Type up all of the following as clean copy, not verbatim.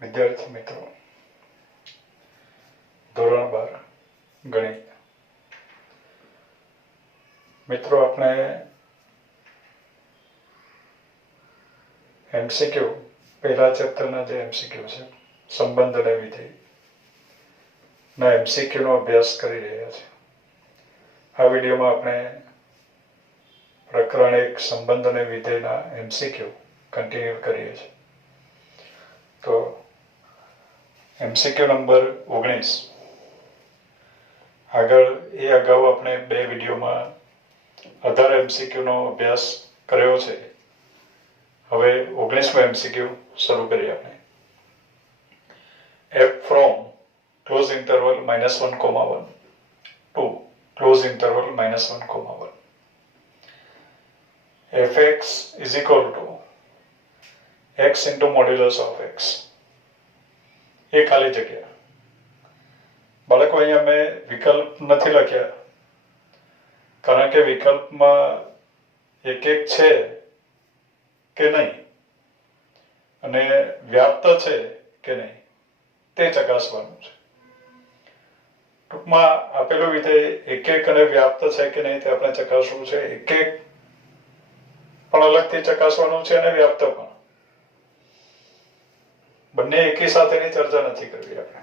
વિદ્યાર્થી મિત્રો, ધોરણ 12 ગણિત. મિત્રો, આપણે એમસીક્યુ પહેલા ચેપ્ટરના જે એમસીક્યુ છે સંબંધ અને વિધેય ના એમસીક્યુનો અભ્યાસ કરી રહ્યા છે. આ વિડીયોમાં આપણે પ્રકરણ 1 સંબંધ અને વિધેયના એમસીક્યુ કન્ટિન્યુ કરીએ છીએ. તો એમસીક્યુ નંબર 19. અગાઉ આપણે 2 વિડીયોમાં 18 એમસીક્યુનો અભ્યાસ કર્યો છે. હવે 19મો એમસીક્યુ શરૂ કરીએ આપણે. f from close interval -1, to close interval -1, fx is equal to x into modulus of x. એ ખાલી જગ્યા. બાળકો, અહીંયા મેં વિકલ્પ નથી લખ્યા કારણ કે વિકલ્પમાં એક છે કે નહીં અને વ્યાપ્ત છે કે નહીં તે ચકાસવાનું છે. ટૂંકમાં આપેલું વિધેય એક અને વ્યાપ્ત છે કે નહીં તે આપણે ચકાસવું છે. એક પણ અલગથી ચકાસવાનું છે અને વ્યાપ્ત પણ. બંને એકી સાથેની ચર્ચા નથી કરવી આપણે.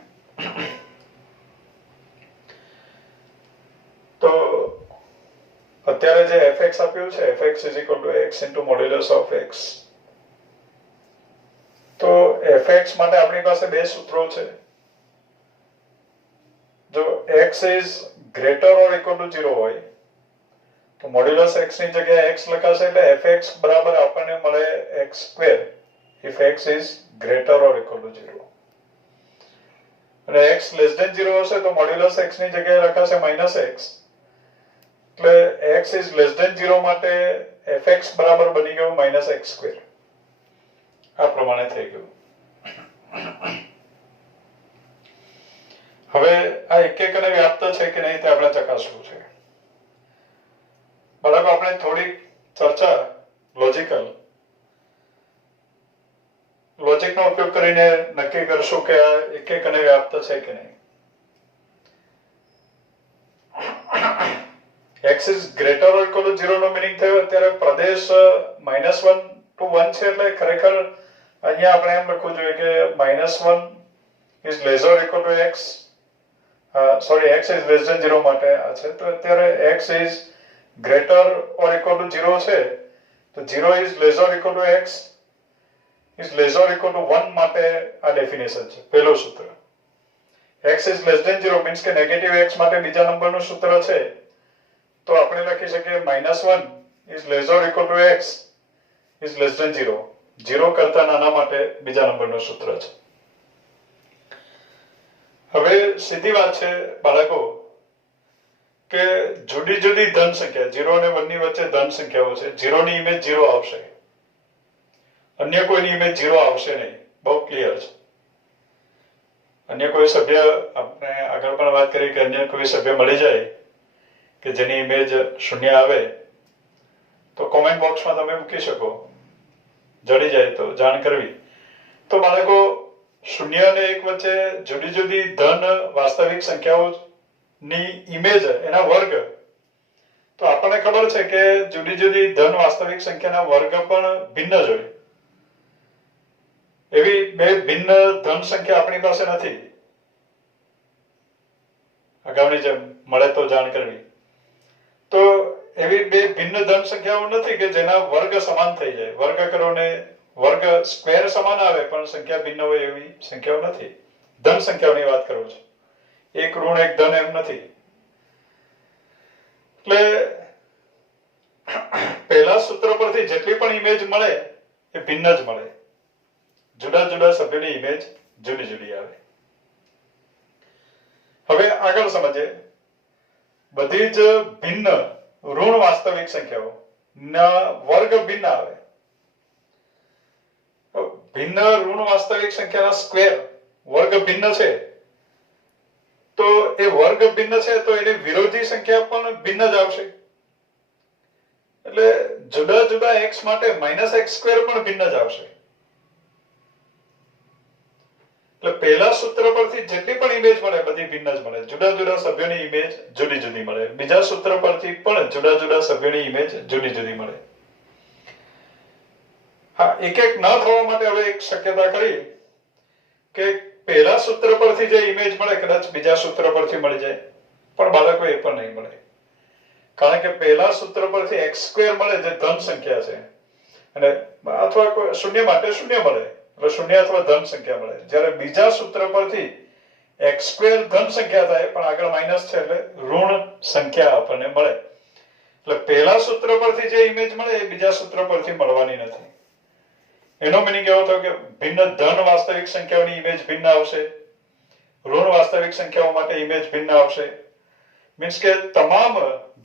તો અત્યારે જે fx આપ્યું છે, fx is equal to x into modulus of x. તો fx માટે આપણી પાસે બે સૂત્રો છે. જો x is greater or equal to 0 હોય તો modulus x ની જગ્યાએ x લખાશે એટલે fx બરાબર આપણને મળે x² if x is greater or equal to 0. અને x less than 0 હશે તો modulus x ની જગ્યાએ લખાશે -x. એટલે x is less than 0 માટે fx બરાબર બની ગયું -x². આ પ્રમાણે થઈ ગયું. હવે આ એક અને વ્યાપ્ત છે કે નહીં તે આપણે ચકાસવું છે. બરાબર, આપણે થોડી ચર્ચા લોજિકનો ઉપયોગ કરીને નક્કી કરશું કે આ એક અને વ્યાપ્ત છે કે નહીં. x is greater or equal to 0 નો મીનિંગ થયો અત્યારે પ્રદેશ -1 to 1 છે. એટલે ખરેખર અહીંયા આપણે એમ લખવું જોઈએ કે -1 is less or equal to x. x is less than 0 માટે આ છે. તો અત્યારે x is greater or equal to 0 છે તો 0 is less or equal to x is less or equal to 1 માટે આ ડેફિનેશન છે, પહેલું સૂત્ર. x is less than 0 means કે નેગેટિવ x માટે બીજા નંબરનું સૂત્ર છે તો આપણે લખી શકીએ -1 is less or equal to x is less than 0. 0 કરતા નાના માટે બીજા નંબરનું સૂત્ર છે. હવે સીધી વાત છે બાળકો કે જુદી જુદી ધન સંખ્યા 0 અને 1 ની વચ્ચે ધન સંખ્યાઓ છે. 0 ની ઇમેજ 0 આવશે, અન્ય કોઈની ઇમેજ 0 આવશે નહીં. બહુ ક્લિયર છે. અન્ય કોઈ સભ્ય, આપણે આગળ પણ વાત કરી કે અન્ય કોઈ સભ્ય મળી જાય કે જેની ઇમેજ 0 આવે તો કોમેન્ટ બોક્સમાં તમે મૂકી શકો. જડી જાય તો જાણ કરવી. તો બાળકો, 0 અને 1 વચ્ચે જુદી જુદી ધન વાસ્તવિક સંખ્યાઓની ઇમેજ એના વર્ગ. તો આપણને ખબર છે કે જુદી જુદી ધન વાસ્તવિક સંખ્યાના વર્ગ પણ ભિન્ન જ હોય. એવી બે ભિન્ન ધન સંખ્યા આપણી પાસે નથી. અગાઉની જેમ મળે તો જાણ કરવી. તો એવી બે ભિન્ન ધન સંખ્યાઓ નથી કે જેના વર્ગ સમાન થઈ જાય. વર્ગ કરો ને વર્ગ સ્ક્વેર સમાન આવે પણ સંખ્યા ભિન્ન હોય એવી સંખ્યાઓ નથી. ધન સંખ્યાઓની વાત કરું છું. 1 ઋણ 1 ધન એમ નથી. એટલે પહેલા સૂત્ર પરથી જેટલી પણ ઇમેજ મળે એ ભિન્ન જ મળે. જુદા જુદા સભ્યોની ઇમેજ જુદી જુદી આવે. હવે આગળ સમજીએ. બધી જ ભિન્ન ઋણ વાસ્તવિક સંખ્યાઓ ના વર્ગ ભિન્ન આવે. ભિન્ન ઋણ વાસ્તવિક સંખ્યાના સ્ક્વેર વર્ગ ભિન્ન છે તો એ વર્ગ ભિન્ન છે તો એની વિરોધી સંખ્યા પણ ભિન્ન જ આવશે. એટલે જુદા જુદા x માટે -x² પણ ભિન્ન જ આવશે. એટલે પહેલા સૂત્ર પરથી જેટલી પણ ઇમેજ મળે બધી ભિન્ન જ મળે, જુદા જુદા સભ્યોની ઇમેજ જુદી જુદી મળે. બીજા સૂત્ર પરથી પણ જુદા જુદા સભ્યોની ઇમેજ જુદી જુદી મળે. હા, એક એક ન થવા માટે હવે એક શક્યતા કરી કે પહેલા સૂત્ર પરથી જે ઇમેજ મળે કદાચ બીજા સૂત્ર પરથી મળી જાય, પણ બાળકો એ પણ નહીં મળે. કારણ કે પહેલા સૂત્ર પરથી x² મળે જે ધન સંખ્યા છે, અને અથવા શૂન્ય માટે શૂન્ય મળે, એટલે શૂન્ય અથવા ધન સંખ્યા મળે. જ્યારે બીજા સૂત્ર પરથી x² ધન સંખ્યા થાય પણ આગળ માઇનસ છે એટલે ઋણ સંખ્યા આપણને મળે. એટલે પહેલા સૂત્ર પરથી જે ઇમેજ મળે એ બીજા સૂત્ર પરથી મળવાની નથી. એનો મીનિંગ એવો થયો કે ભિન્ન ધન વાસ્તવિક સંખ્યાઓની ઇમેજ ભિન્ન આવશે, ઋણ વાસ્તવિક સંખ્યાઓ માટે ઇમેજ ભિન્ન આવશે. મીન્સ કે તમામ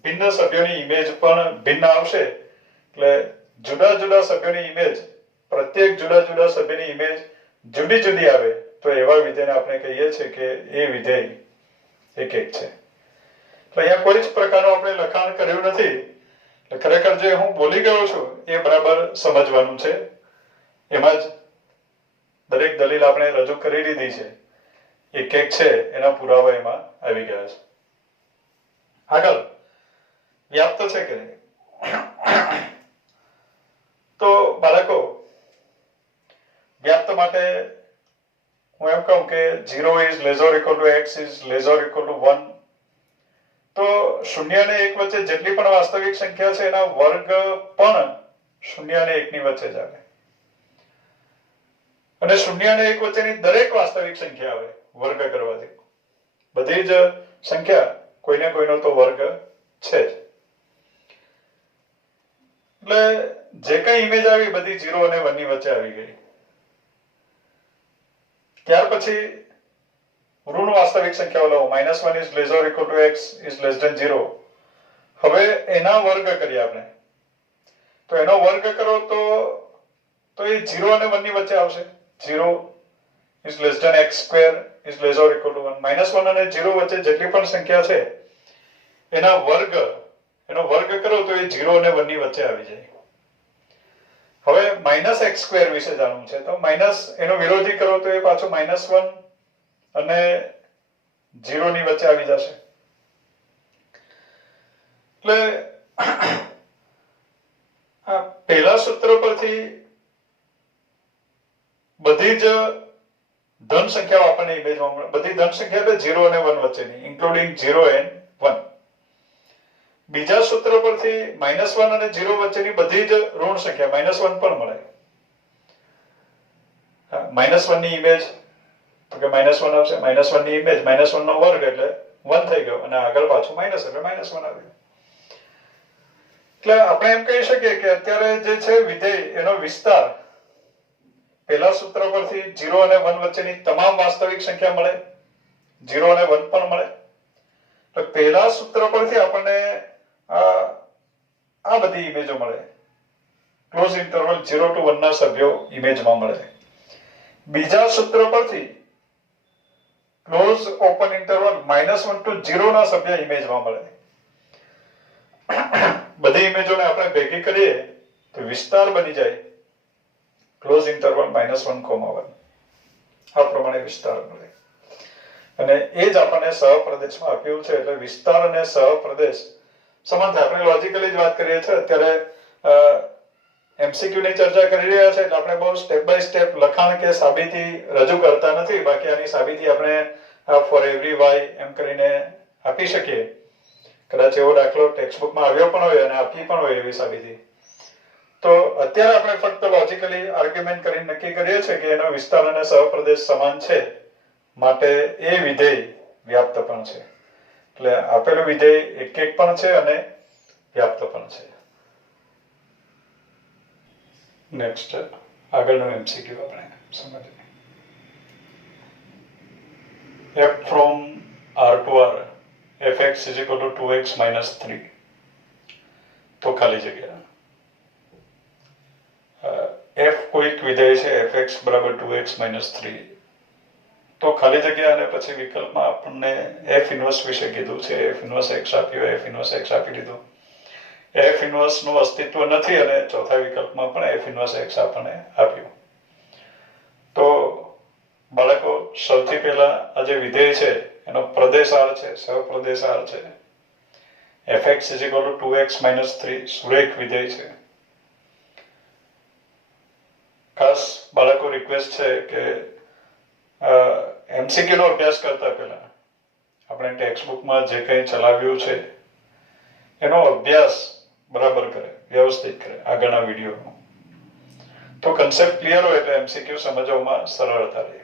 ભિન્ન સભ્યોની ઇમેજ પણ ભિન્ન આવશે. એટલે જુદા જુદા સભ્યોની ઇમેજ, પ્રત્યેક જુદા જુદા સભ્યની ઇમેજ જુદી જુદી આવે તો એવા વિધેયને આપણે કહીએ છીએ કે એ વિધેય એક એક છે. તો અહીંયા કોઈ જ પ્રકારનું આપણે લખાણ કર્યું નથી. ખરેખર જે હું બોલી ગયો છું એ બરાબર સમજવાનું છે. એમાં જ દરેક દલીલ આપણે રજૂ કરી દીધી છે, એક એક છે એના પુરાવા એમાં આવી ગયા છે. આગળ વ્યાપ્ત છે કે નહીં? તો બાળકો, વ્યાપ્ત માટે હું એમ કહું કે 0 is less or equal to x is less or equal to 1. તો 0 અને 1 વચ્ચે જેટલી પણ વાસ્તવિક સંખ્યા છે એના વર્ગ પણ 0 અને 1 ની વચ્ચે જ આવે. અને 0 અને 1 વચ્ચેની દરેક વાસ્તવિક સંખ્યા આવે વર્ગ કરવાથી. બધી જ સંખ્યા કોઈને કોઈનો તો વર્ગ છે જ. એટલે જે કઈ ઇમેજ આવી બધી 0 અને 1 ની વચ્ચે આવી ગઈ. ત્યાર પછી ઋણ વાસ્તવિક સંખ્યાઓ લો, -1 is less or equal to x is less than 0. હવે એના વર્ગ કરીએ આપણે. તો એનો વર્ગ કરો તો એ 0 અને 1 ની વચ્ચે આવશે. 0 is less than x² is less or equal to 1. -1 અને 0 વચ્ચે જેટલી પણ સંખ્યા છે એનો વર્ગ કરો તો એ 0 અને 1 ની વચ્ચે આવી જાય. હવે -x² વિશે જાણવું છે તો માઇનસ એનો વિરોધી કરો તો એ પાછું -1 અને 0 ની વચ્ચે આવી જશે. એટલે આ પહેલા સૂત્ર પરથી બધી જ ધન સંખ્યાઓ આપણને ઇમેજમાં મળે. બધી ધન સંખ્યા એટલે 0 અને 1 વચ્ચેની, ઇન્ક્લુડિંગ 0 and 1. બીજા સૂત્ર પરથી -1 અને 0 વચ્ચેની બધી જ ઋણ સંખ્યા -1 પણ મળે. -1 ની ઇમેજ તો કે -1 આવશે, -1 ની ઇમેજ -1 નો વર્ગ એટલે 1 થઈ ગયો, અને આગળ પાછું માઇનસ એટલે -1 આવ્યું. એટલે આપણે એમ કહી શકીએ કે અત્યારે જે છે વિધેય એનો વિસ્તાર પહેલા સૂત્ર પરથી 0 અને 1 વચ્ચેની તમામ વાસ્તવિક સંખ્યા મળે, 0 અને 1 પણ મળે. તો પહેલા સૂત્ર પરથી આપણને આ બધી ઇમેજો મળે. ક્લોઝ ઇન્ટરવલ 0 to 1 ના સભ્યો ઇમેજમાં મળે. બીજા સૂત્ર પરથી ક્લોઝ ઓપન ઇન્ટરવલ -1 to 0 ના સભ્ય ઇમેજમાં મળે. બધી ઇમેજોને આપણે ભેગી કરીએ તો વિસ્તાર બની જાય ક્લોઝ ઇન્ટરવલ -1, 1. આ પ્રમાણે વિસ્તાર મળે. અને એ જ આપણને સહપ્રદેશમાં આપ્યું છે. એટલે વિસ્તાર અને સહપ્રદેશ સમાન થાય. આપણે લોજિકલી જ વાત કરીએ છીએ. અત્યારે MCQ ની ચર્ચા કરી રહ્યા છે એટલે આપણે બહુ સ્ટેપ બાય સ્ટેપ લખાણ કે સાબિતી રજૂ કરતા નથી. બાકી આની સાબિતી આપણે ફોર એવરી વાય એમ કરીને આપી શકીએ. કદાચ એવો દાખલો ટેક્સ્ટબુકમાં આવ્યો પણ હોય અને આપી પણ હોય એવી સાબિતી. તો અત્યારે આપણે ફક્ત લોજિકલી આર્ગ્યુમેન્ટ કરીને નક્કી કરીએ છીએ કે એનો વિસ્તાર અને સહપ્રદેશ સમાન છે, માટે એ વિધેય વ્યાપ્ત પણ છે. એટલે આપેલું વિધેય એક એક પણ છે અને વ્યાપ્ત પણ છે. નેક્સ્ટ આગળનું MCQ આપણે સમજીએ. f from R to R fx is equal to 2x minus 3. તો ખાલી જગ્યા f કોઈક વિધેય છે fx બરાબર 2x minus 3. તો ખાલી જગ્યા અને પછી વિકલ્પમાં આપણને f ઇન્વર્સ વિશે કીધું છે. f ઇન્વર્સ x આપ્યો, f ઇન્વર્સ x આપી દીધું. f ઇન્વર્સ નું અસ્તિત્વ નથી અને ચોથા વિકલ્પમાં પણ f ઇન્વર્સ x આપણને આપ્યું. તો બાળકો સૌથી પહેલા આ જે વિધેય છે એનો પ્રદેશ આર છે, સહપ્રદેશ આર છે. fx = 2x - 3 સુરેખ વિધેય છે. ખાસ બાળકો રિક્વેસ્ટ છે કે MCQ નો અભ્યાસ કરતા પહેલા આપણે ટેક્સ્ટ બુકમાં જે કંઈ ચલાવ્યું છે એનો અભ્યાસ બરાબર કરે, વ્યવસ્થિત કરે આગળના વિડીયોનો. તો કન્સેપ્ટ ક્લિયર હોય એટલે MCQ સમજવામાં સરળતા રહે.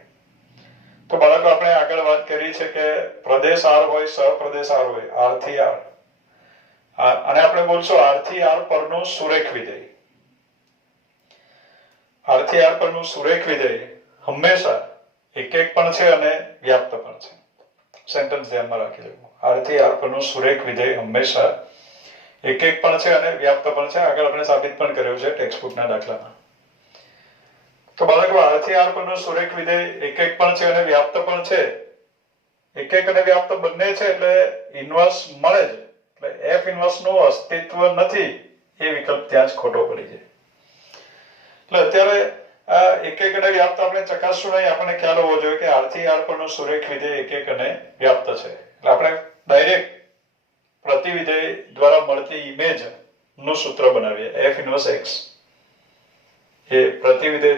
તો બાળકો આપણે આગળ વાત કરી છે કે પ્રદેશ આર હોય, સહપ્રદેશ આર હોય, આર થી આર, અને આપણે બોલશું આર થી આર પરનું સુરેખ વિધેય. આર થી આર પરનું સુરેખ વિધેય હંમેશા એક પણ છે અને વ્યાપ્ત પણ છે. સેન્ટેન્સ ધ્યાનમાં રાખી લેવું. આર થી આર પરનું સુરેખ વિધેય હંમેશા એક પણ છે અને વ્યાપ્ત પણ છે. આગળ આપણે સાબિત પણ કર્યું છે ટેક્સ્ટ બુકના દાખલામાં. તો બાળકો આર થી આર પરનું સુરેખ વિધેય એક પણ છે અને વ્યાપ્ત પણ છે. એક અને વ્યાપ્ત બંને છે એટલે ઇન્વર્સ મળે છે. એટલે f ઇન્વર્સ નું અસ્તિત્વ નથી એ વિકલ્પ ત્યાં જ ખોટો પડી જાય. એટલે અત્યારે એક અને વ્યાપ્ત આપણે ચકાસશું નહીં. આપણને ખ્યાલ હોવો જોઈએ કે આર થી આર પરનું સુરેખ વિધેય એક અને વ્યાપ્ત છે. એટલે આપણે ડાયરેક્ટ પ્રતિવિધેય દ્વારા મળતી ઇમેજ નું સૂત્ર બનાવીએ. f ઇન્વર્સ x એ પ્રતિવિધેય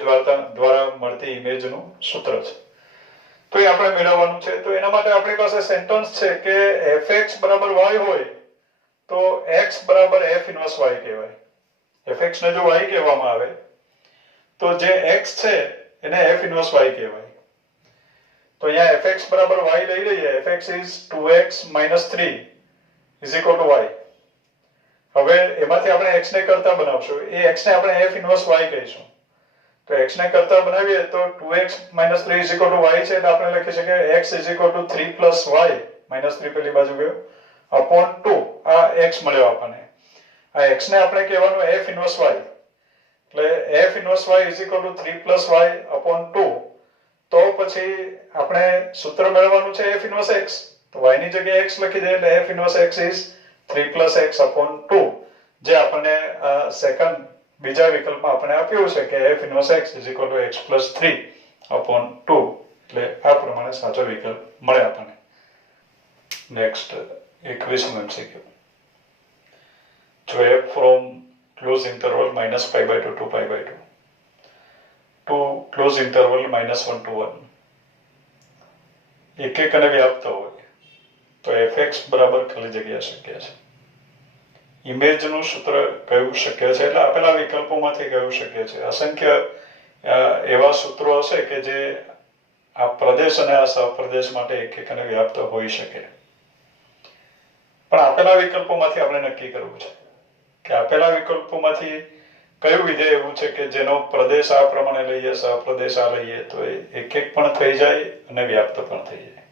દ્વારા મળતી ઇમેજ નું સૂત્ર છે. તો એ આપણે મેળવવાનું છે. તો એના માટે આપણી પાસે સેન્ટેન્સ છે કે fx = y હોય તો x = f ઇન્વર્સ y કહેવાય. fx ને જો y કહેવામાં આવે તો જે x છે એને f ઇન્વર્સ y કહેવાય. તો અહીંયા fx = y લઈ લઈએ. fx = 2x - 3 = y. હવે એમાંથી આપણે x ને કરતા બનાવશું. એ x ને આપણે f ઇન્વર્સ y કહીશું. તો x ને કરતા બનાવીએ તો 2x - 3 = y છે. એટલે આપણે લખી શકીએ x = 3 + y -3 પેલી બાજુ ગયો upon 2. આ x મળ્યો આપણને. આ x ને આપણે કહેવાનું f ઇન્વર્સ y. એટલે f inverse y = 3 + y upon 2. તો પછી આપણે સૂત્ર મેળવવાનું છે f ઇન્વર્સ x. તો y ની જગ્યાએ x લખી દઈએ એટલે f inverse x = 3 + x upon 2. જે આપણને સેકન્ડ બીજા વિકલ્પમાં આપણે આપ્યું છે કે f inverse x = x + 3 upon 2. એટલે આ પ્રમાણે સાચો વિકલ્પ મળે આપણને. Next 21 MCQ. જો f from close interval -π/2 to π/2 to close interval -1 to 1 એક અને વ્યાપ્ત હોય તો fx = ખાલી જગ્યા શક્ય છે. ઇમેજ નું સૂત્ર કયું શક્ય છે? એટલે આપેલા વિકલ્પોમાંથી કયું શક્ય છે? અસંખ્ય એવા સૂત્રો હશે કે જે આ પ્રદેશ અને આ સહપ્રદેશ માટે એક અને વ્યાપ્ત હોઈ શકે. પણ આપેલા વિકલ્પોમાંથી આપણે નક્કી કરવું છે કે આપેલા વિકલ્પોમાંથી કયું વિધેય એવું છે કે જેનો પ્રદેશ આ પ્રમાણે લઈએ, સહપ્રદેશ આ લઈએ તો એક પણ થઈ જાય અને વ્યાપ્ત પણ થઈ જાય.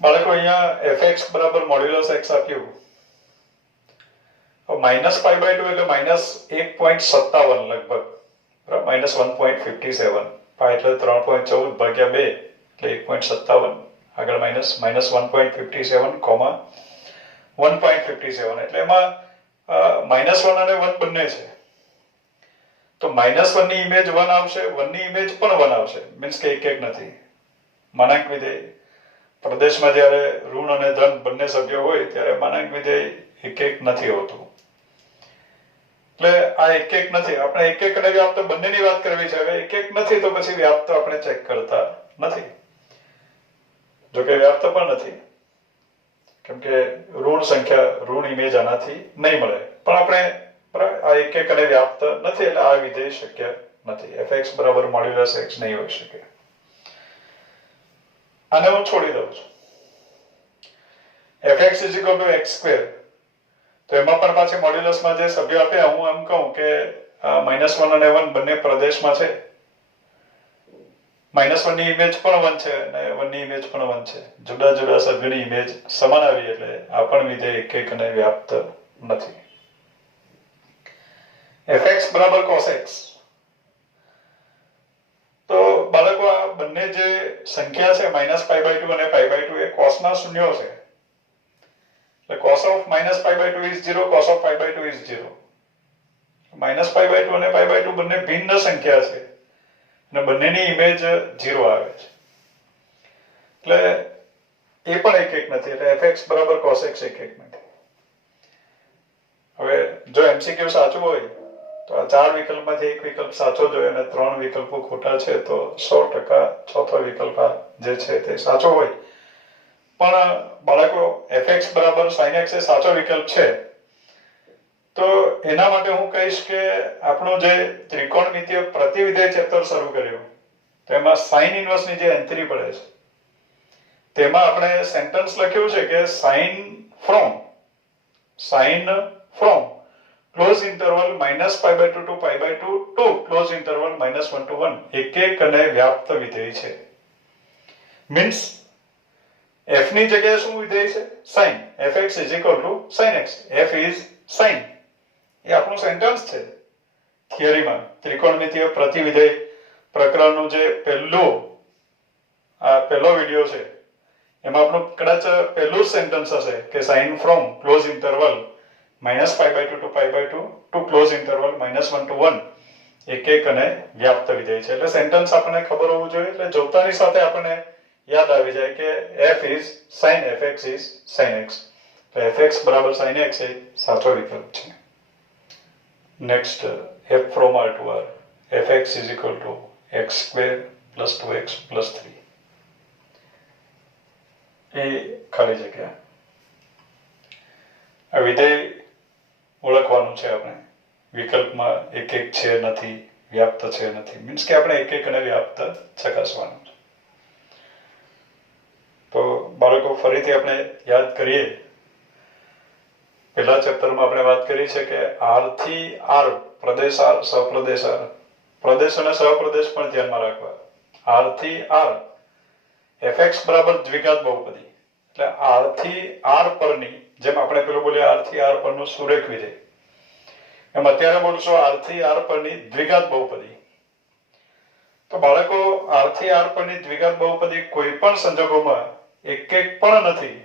બાળકો અહીંયા fx = મોડ્યુલસ x આપ્યું. -π/2 એટલે -1.57 લગભગ, બરાબર, -1.57. π એટલે 3.14 ભાગ્યા 2 એટલે 1.57. આગળ -1.57, 1.57. એટલે એમાં -1 અને 1 બંને છે. તો -1 ની ઇમેજ 1 આવશે, 1 ની ઇમેજ પણ 1 આવશે. મીન્સ કે એક નથી. માનાંક વિધેય પ્રદેશમાં જ્યારે ઋણ અને ધન બંને સભ્યો હોય ત્યારે માનાંક વિધેય એક નથી હોતું. એટલે આ એક નથી. આપણે એક અને વ્યાપ્ત બંનેની વાત કરવી છે. હવે એક નથી તો પછી વ્યાપ્ત આપણે ચેક કરતા નથી. જો કે વ્યાપ્ત પણ નથી, કેમ કે ઋણ સંખ્યા, ઋણ ઇમેજ આનાથી નહીં મળે. પણ આપણે આ એક અને વ્યાપ્ત નથી એટલે આ વિધેય શક્ય નથી. fx = મોડ્યુલસ x નહીં હોઈ શકે. આને હું છોડી દઉં છું. fx = x². તો એમાં પણ પાછી મોડ્યુલસમાં જે સભ્યો આપ્યા, હું એમ કહું કે -1 અને 1 બંને પ્રદેશમાં છે. -1 ની ઇમેજ પણ 1 છે અને 1 ની ઇમેજ પણ 1 છે. જુદા જુદા સભ્યોની ઇમેજ સમાન આવી એટલે આ પણ વિધેય એક અને વ્યાપ્ત નથી. fx = cos x. તો બાળકો આ બંને જે સંખ્યા છે -π/2 અને π/2 એ cosના શૂન્યો છે. એટલે cos of -π/2 is 0, cos of π/2 is 0. -π/2 અને π/2 બંને ભિન્ન સંખ્યા છે અને બંનેની ઇમેજ 0 આવે છે. એટલે એ પણ એક નથી, એટલે fx બરાબર cos x એક નથી. હવે જો MCQ સાચું હોય તો આ 4 વિકલ્પમાંથી એક વિકલ્પ સાચો જોઈએ અને 3 વિકલ્પો ખોટા છે તો 100% ચોથો વિકલ્પ જે છે તે સાચો હોય. પણ બાળકો fx બરાબર sin x એ સાચો વિકલ્પ છે તો એના માટે હું કહીશ કે આપણું જે ત્રિકોણમિતિય પ્રતિવિધેય ચેપ્ટર શરૂ કર્યું તેમાં sin ઇન્વર્સની જે એન્ટ્રી પડે છે તેમાં આપણે સેન્ટેન્સ લખ્યું છે કે sin from close interval -π/2 to π/2 to close interval -1 to 1 એક અને વ્યાપ્ત વિધેય છે. મીન્સ f ની જગ્યાએ શું વિધેય છે? sin. fx sin x. f is sin. એ આપણું સેન્ટેન્સ છે. થિયરીમાં ત્રિકોણમિતિય પ્રતિવિધેય પ્રકરણનું જે પહેલો વિડિયો છે એમાં આપણું કદાચ પહેલું સેન્ટેન્સ હશે કે sin from close interval -π/2 to π/2 to close interval -1 to 1 એક અને વ્યાપ્ત વિધેય છે. એટલે સેન્ટેન્સ આપણને ખબર હોવું જોઈએ. એટલે જોતાની સાથે આપણને યાદ આવી જાય કે f is sin, fx is sin x. તો fx બરાબર sin x એ સાચો વિકલ્પ છે. Next f from r to r. fx is equal to x² plus 2x plus 3. એ ખાલી જગ્યા. આ વિધેય ઓળખવાનું છે આપણે. વિકલ્પમાં એક છે નથી, વ્યાપ્ત છે નથી. મીન્સ કે આપણે એક અને વ્યાપ્ત ચકાસવાનું છે. તો બાળકો ફરીથી આપણે યાદ કરીએ. પહેલા ચેપ્ટરમાં આપણે વાત કરી છે કે r થી r, પ્રદેશ r, સહપ્રદેશ r, પ્રદેશ અને સહપ્રદેશ પણ ધ્યાનમાં રાખવા. r થી r fx બરાબર દ્વિઘાત બહુપદી. એટલે r થી r પરની, જેમ આપણે પેલું બોલ્યા r થી r પરનું સુરેખ વિધેય, એમ અત્યારે બોલશો r થી r પરની દ્વિઘાત બહુપદી. તો બાળકો r થી r પરની દ્વિઘાત બહુપદી કોઈ પણ સંજોગોમાં એક પણ નથી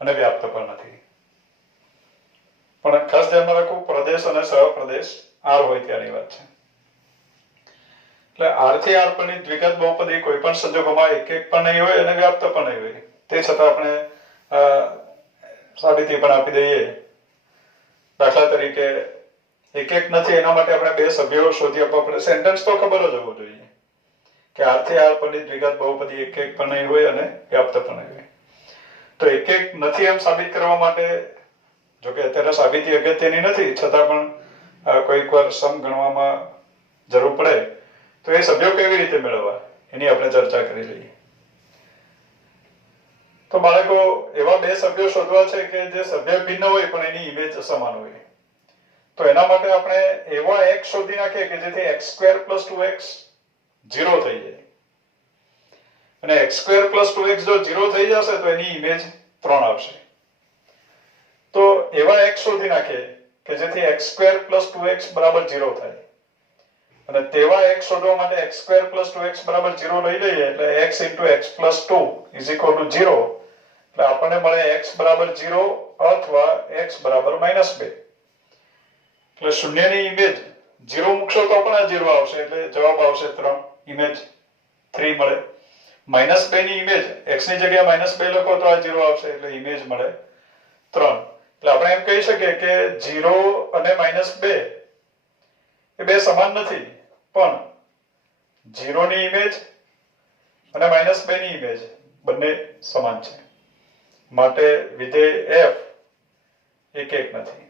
અને વ્યાપ્ત પણ નથી. પણ ખાસ ધ્યાનમાં રાખવું, પ્રદેશ અને સહપ્રદેશ r હોય ત્યાંની વાત છે. એટલે r થી r પરની દ્વિઘાત બહુપદી કોઈ પણ સંજોગોમાં એક પણ નહીં હોય અને વ્યાપ્ત પણ નહીં હોય. તે છતાં આપણે સાબિતી પણ આપી દઈએ. દાખલા તરીકે એક નથી, એના માટે આપણે બે સભ્યો શોધી આપવા પડે. સેન્ટેન્સ તો ખબર જ હોવું જોઈએ કે r થી r પરની દ્વિઘાત બહુપદી એક પણ નહીં હોય અને વ્યાપ્ત પણ નહીં હોય. તો એક નથી એમ સાબિત કરવા માટે, જો કે અત્યારે સાબિતી અગત્યની નથી, છતાં પણ કોઈક વાર સમ ગણવામાં જરૂર પડે તો એ સભ્યો કેવી રીતે મેળવવા એની આપણે ચર્ચા કરી લઈએ. તો બાળકો એવા બે સભ્યો શોધવા છે કે જે સભ્ય ભિન્ન હોય પણ એની ઇમેજ સમાન હોય. તો એના માટે આપણે એવા x શોધી નાખીએ કે જેથી x² plus 2x 0 થઈ જાય. અને x² plus 2x જો 0 થઈ જશે તો એની ઇમેજ 3 આવશે. તો એવા x શોધી નાખીએ કે જેથી x² plus 2x બરાબર 0 થાય. અને તેવા x શોધવા માટે x² plus 2x બરાબર 0 લઈ લઈએ એટલે x into x plus 2 is equal to 0. એટલે આપણને મળે x બરાબર 0 અથવા x બરાબર -2. એટલે શૂન્યની ઇમેજ 0 મૂકશો તો પણ આ 0 આવશે. એટલે જવાબ આવશે 3, ઇમેજ 3 મળે. -2 ની ઇમેજ x ની જગ્યાએ -2 લખો તો આ 0 આવશે. એટલે ઇમેજ મળે 3. એટલે આપણે એમ કહી શકીએ કે 0 અને -2 એ બે સમાન નથી, પણ 0 ની ઇમેજ અને -2 ની ઇમેજ બંને સમાન છે. માટે વિધેય f એક નથી.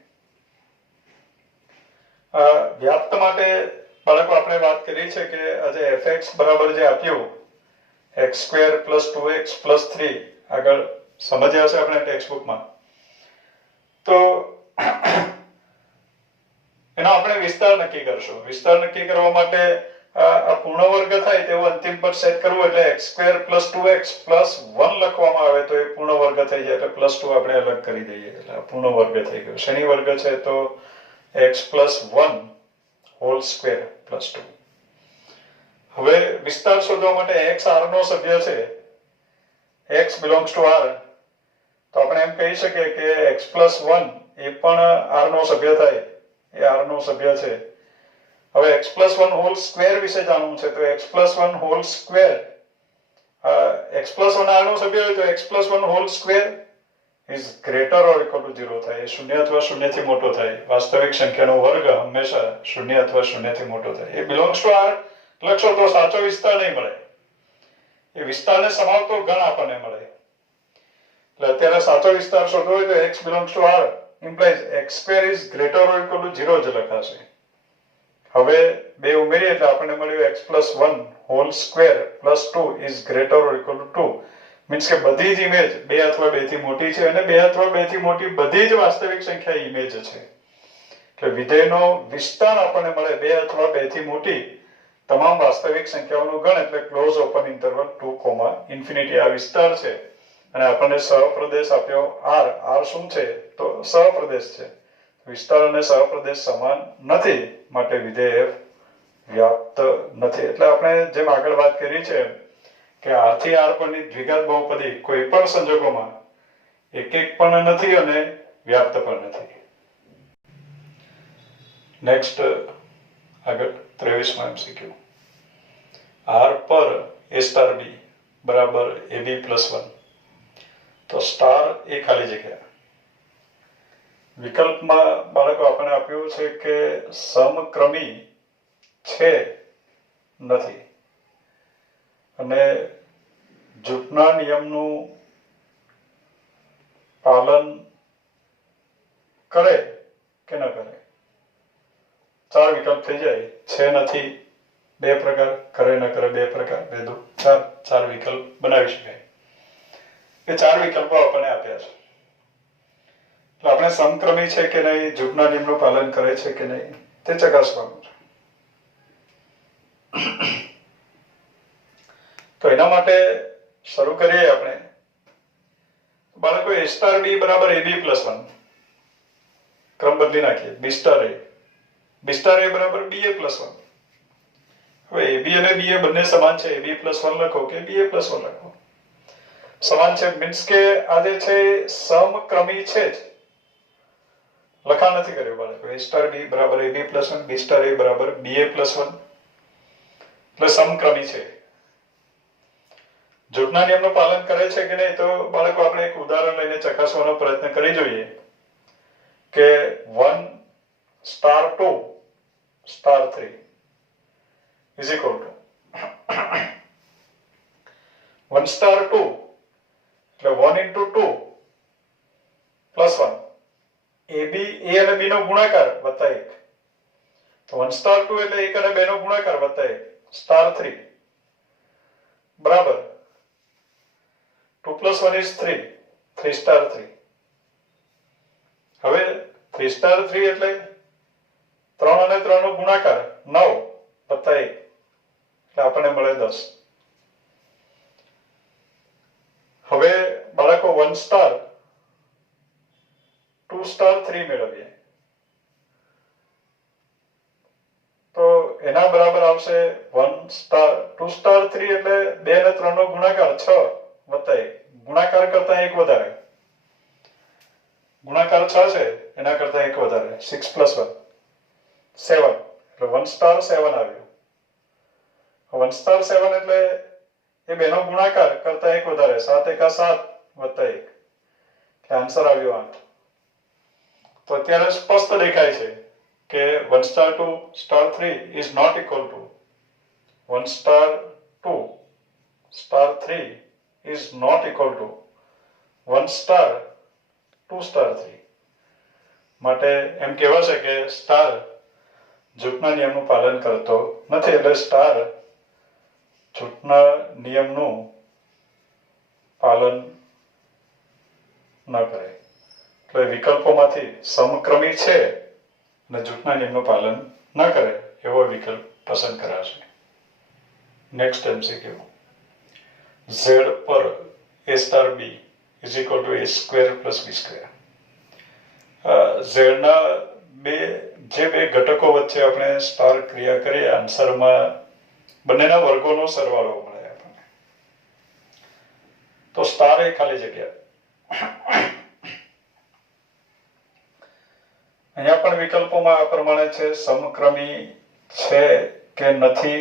વ્યાપ્ત માટે બાળકો આપણે વાત કરી છે કે આજે fx બરાબર જે આપ્યું x² plus 2x plus 3 આગળ સમજ્યા હશે આપણે ટેક્સ્ટબુકમાં. તો એનો આપણે વિસ્તાર નક્કી કરશું. વિસ્તાર નક્કી કરવા માટે આ પૂર્ણ વર્ગ થાય તેવો અંતિમ પદ સેટ કરવો. એટલે x² plus 2x plus 1 લખવામાં આવે તો એ પૂર્ણ વર્ગ થઈ જાય. એટલે +2 આપણે અલગ કરી દઈએ એટલે પૂર્ણ વર્ગ થઈ ગયો. શેની વર્ગ છે તો x plus 1 whole square plus 2. હવે વિસ્તાર શોધવા માટે x r નો સભ્ય છે, x belongs to r, તો આપણે એમ કહી શકીએ કે x plus 1 એ પણ r નો સભ્ય થાય. એ r નો સભ્ય છે. હવે x+1 હોલ સ્ક્વેર વિશે જાણવું છે તો x+1 હોલ સ્ક્વેર x+1 આનો સભ્ય હોય તો x+1 whole square is greater or equal to 0 થાય. શૂન્ય અથવા શૂન્યથી મોટો થાય. વાસ્તવિક સંખ્યાનો વર્ગ હંમેશા શૂન્ય અથવા શૂન્યથી મોટો થાય. એ બિલોંગ્સ ટુ R લખશો તો સાચો વિસ્તાર નહીં મળે. એ વિસ્તારને સમાવતો ગણ આપણને મળે. એટલે અત્યારે સાચો વિસ્તાર શોધવો હોય તો x belongs to R implies x² is greater or equal to 0 જ લખાશે. હવે બે ઉમેરીએ એટલે આપણને મળ્યું x+1 whole square plus 2 is greater or equal to 2. Means કે બધી જ ઇમેજ 2 અથવા 2 થી મોટી છે અને 2 અથવા 2 થી મોટી બધી જ વાસ્તવિક સંખ્યા ઇમેજ છે. એટલે વિધેયનો વિસ્તાર આપણને મળે 2 અથવા 2 થી મોટી તમામ વાસ્તવિક સંખ્યાઓનો ગણ એટલે ક્લોઝ ઓપન ઇન્ટરવલ 2, આ વિસ્તાર છે. અને આપણને સહપ્રદેશ આપ્યો R શું છે તો સહપ્રદેશ છે. વિસ્તાર અને સહપ્રદેશ સમાન નથી માટે વિધેય વ્યાપ્ત નથી. એટલે આપણે જેમ આગળ વાત કરી છે કે R થી R પરની દ્વિઘાત બહુપદી કોઈ પણ સંજોગોમાં એક પણ નથી અને વ્યાપ્ત પણ નથી. નેક્સ્ટ આગળ 23મો MCQ. R પર A*B બરાબર AB+1 તો સ્ટાર એ ખાલી જગ્યા. વિકલ્પમાં બાળકો આપણને આપ્યું છે કે સમક્રમી છે નથી અને જૂથના નિયમનું પાલન કરે કે ન કરે. 4 વિકલ્પ થઈ જાય. છે નથી 2 પ્રકાર, કરે ન કરે 2 પ્રકાર, 2 દુ 4, 4 વિકલ્પ બનાવી શકાય. એ 4 વિકલ્પો આપણને આપ્યા છે. તો આપણે સમક્રમી છે કે નહીં, જૂથના નિયમનું પાલન કરે છે કે નહીં તે ચકાસવાનું છે. તો એના માટે શરૂ કરીએ આપણે. બાળકો A*B બરાબર AB+1 ક્રમ બદલી નાખીએ. B*A બરાબર BA+1. હવે AB અને BA બંને સમાન છે. AB+1 લખો કે BA+1 લખો. સમાન છે મીન્સ કે આ જે છે સમક્રમી છે જ. લખાણ નથી કર્યું બાળકો. A*B બરાબર AB+1, B*A બરાબર BA+1 એટલે સમક્રમી છે. જૂથના નિયમનું પાલન કરે છે કે નહીં તો બાળકો આપણે એક ઉદાહરણ લઈને ચકાસવાનો પ્રયત્ન કરી જોઈએ કે 1*2*3 is equal to 1*2 એટલે 1 into 2 plus 1 A અને B નો ગુણાકાર વત્તા 1 તો 1*2 એટલે 1 અને 2 નો ગુણાકાર વત્તા 1 *3 બરાબર 2 plus 1 is 3 3*3. હવે 3*3 એટલે 3 અને 3 નો ગુણાકાર 9 વત્તા 1 એટલે આપણને મળે 10. હવે બાળકો 1*2*3 મેળવીએ તો એના બરાબર આવશે 1*2*3 એટલે 2 અને 3 નો ગુણાકાર 6 વત્તા 1 ગુણાકાર કરતા 1 વધારે. ગુણાકાર 6 છે એના કરતા 1 વધારે 6 plus 1 7 એટલે 1*7 આવ્યું. 1*7 એટલે એ બેનો ગુણાકાર કરતા 1 વધારે 7 * 7 વત્તા 1 એટલે આન્સર આવ્યો 8. તો અત્યારે સ્પષ્ટ દેખાય છે કે 1*2*3 is not equal to 1*2*3 is not equal to 1*2*3. માટે એમ કહેવાશે કે સ્ટાર જૂથના નિયમનું પાલન કરતો નથી એટલે સ્ટાર જૂથના નિયમનું પાલન ન કરે. એટલે વિકલ્પોમાંથી સમક્રમી છે અને જૂથના નિયમનું પાલન ન કરે એવો વિકલ્પ પસંદ કરાશે. Next MCQ. Z પર A*B is equal to A² plus B². Z ના બે ઘટકો વચ્ચે આપણે સ્ટાર ક્રિયા કરીએ આન્સરમાં બંનેના વર્ગોનો સરવાળો મળે આપણને. તો સ્ટાર એ ખાલી જગ્યા. અહીંયા પણ વિકલ્પોમાં આ પ્રમાણે છે સમક્રમી છે કે નથી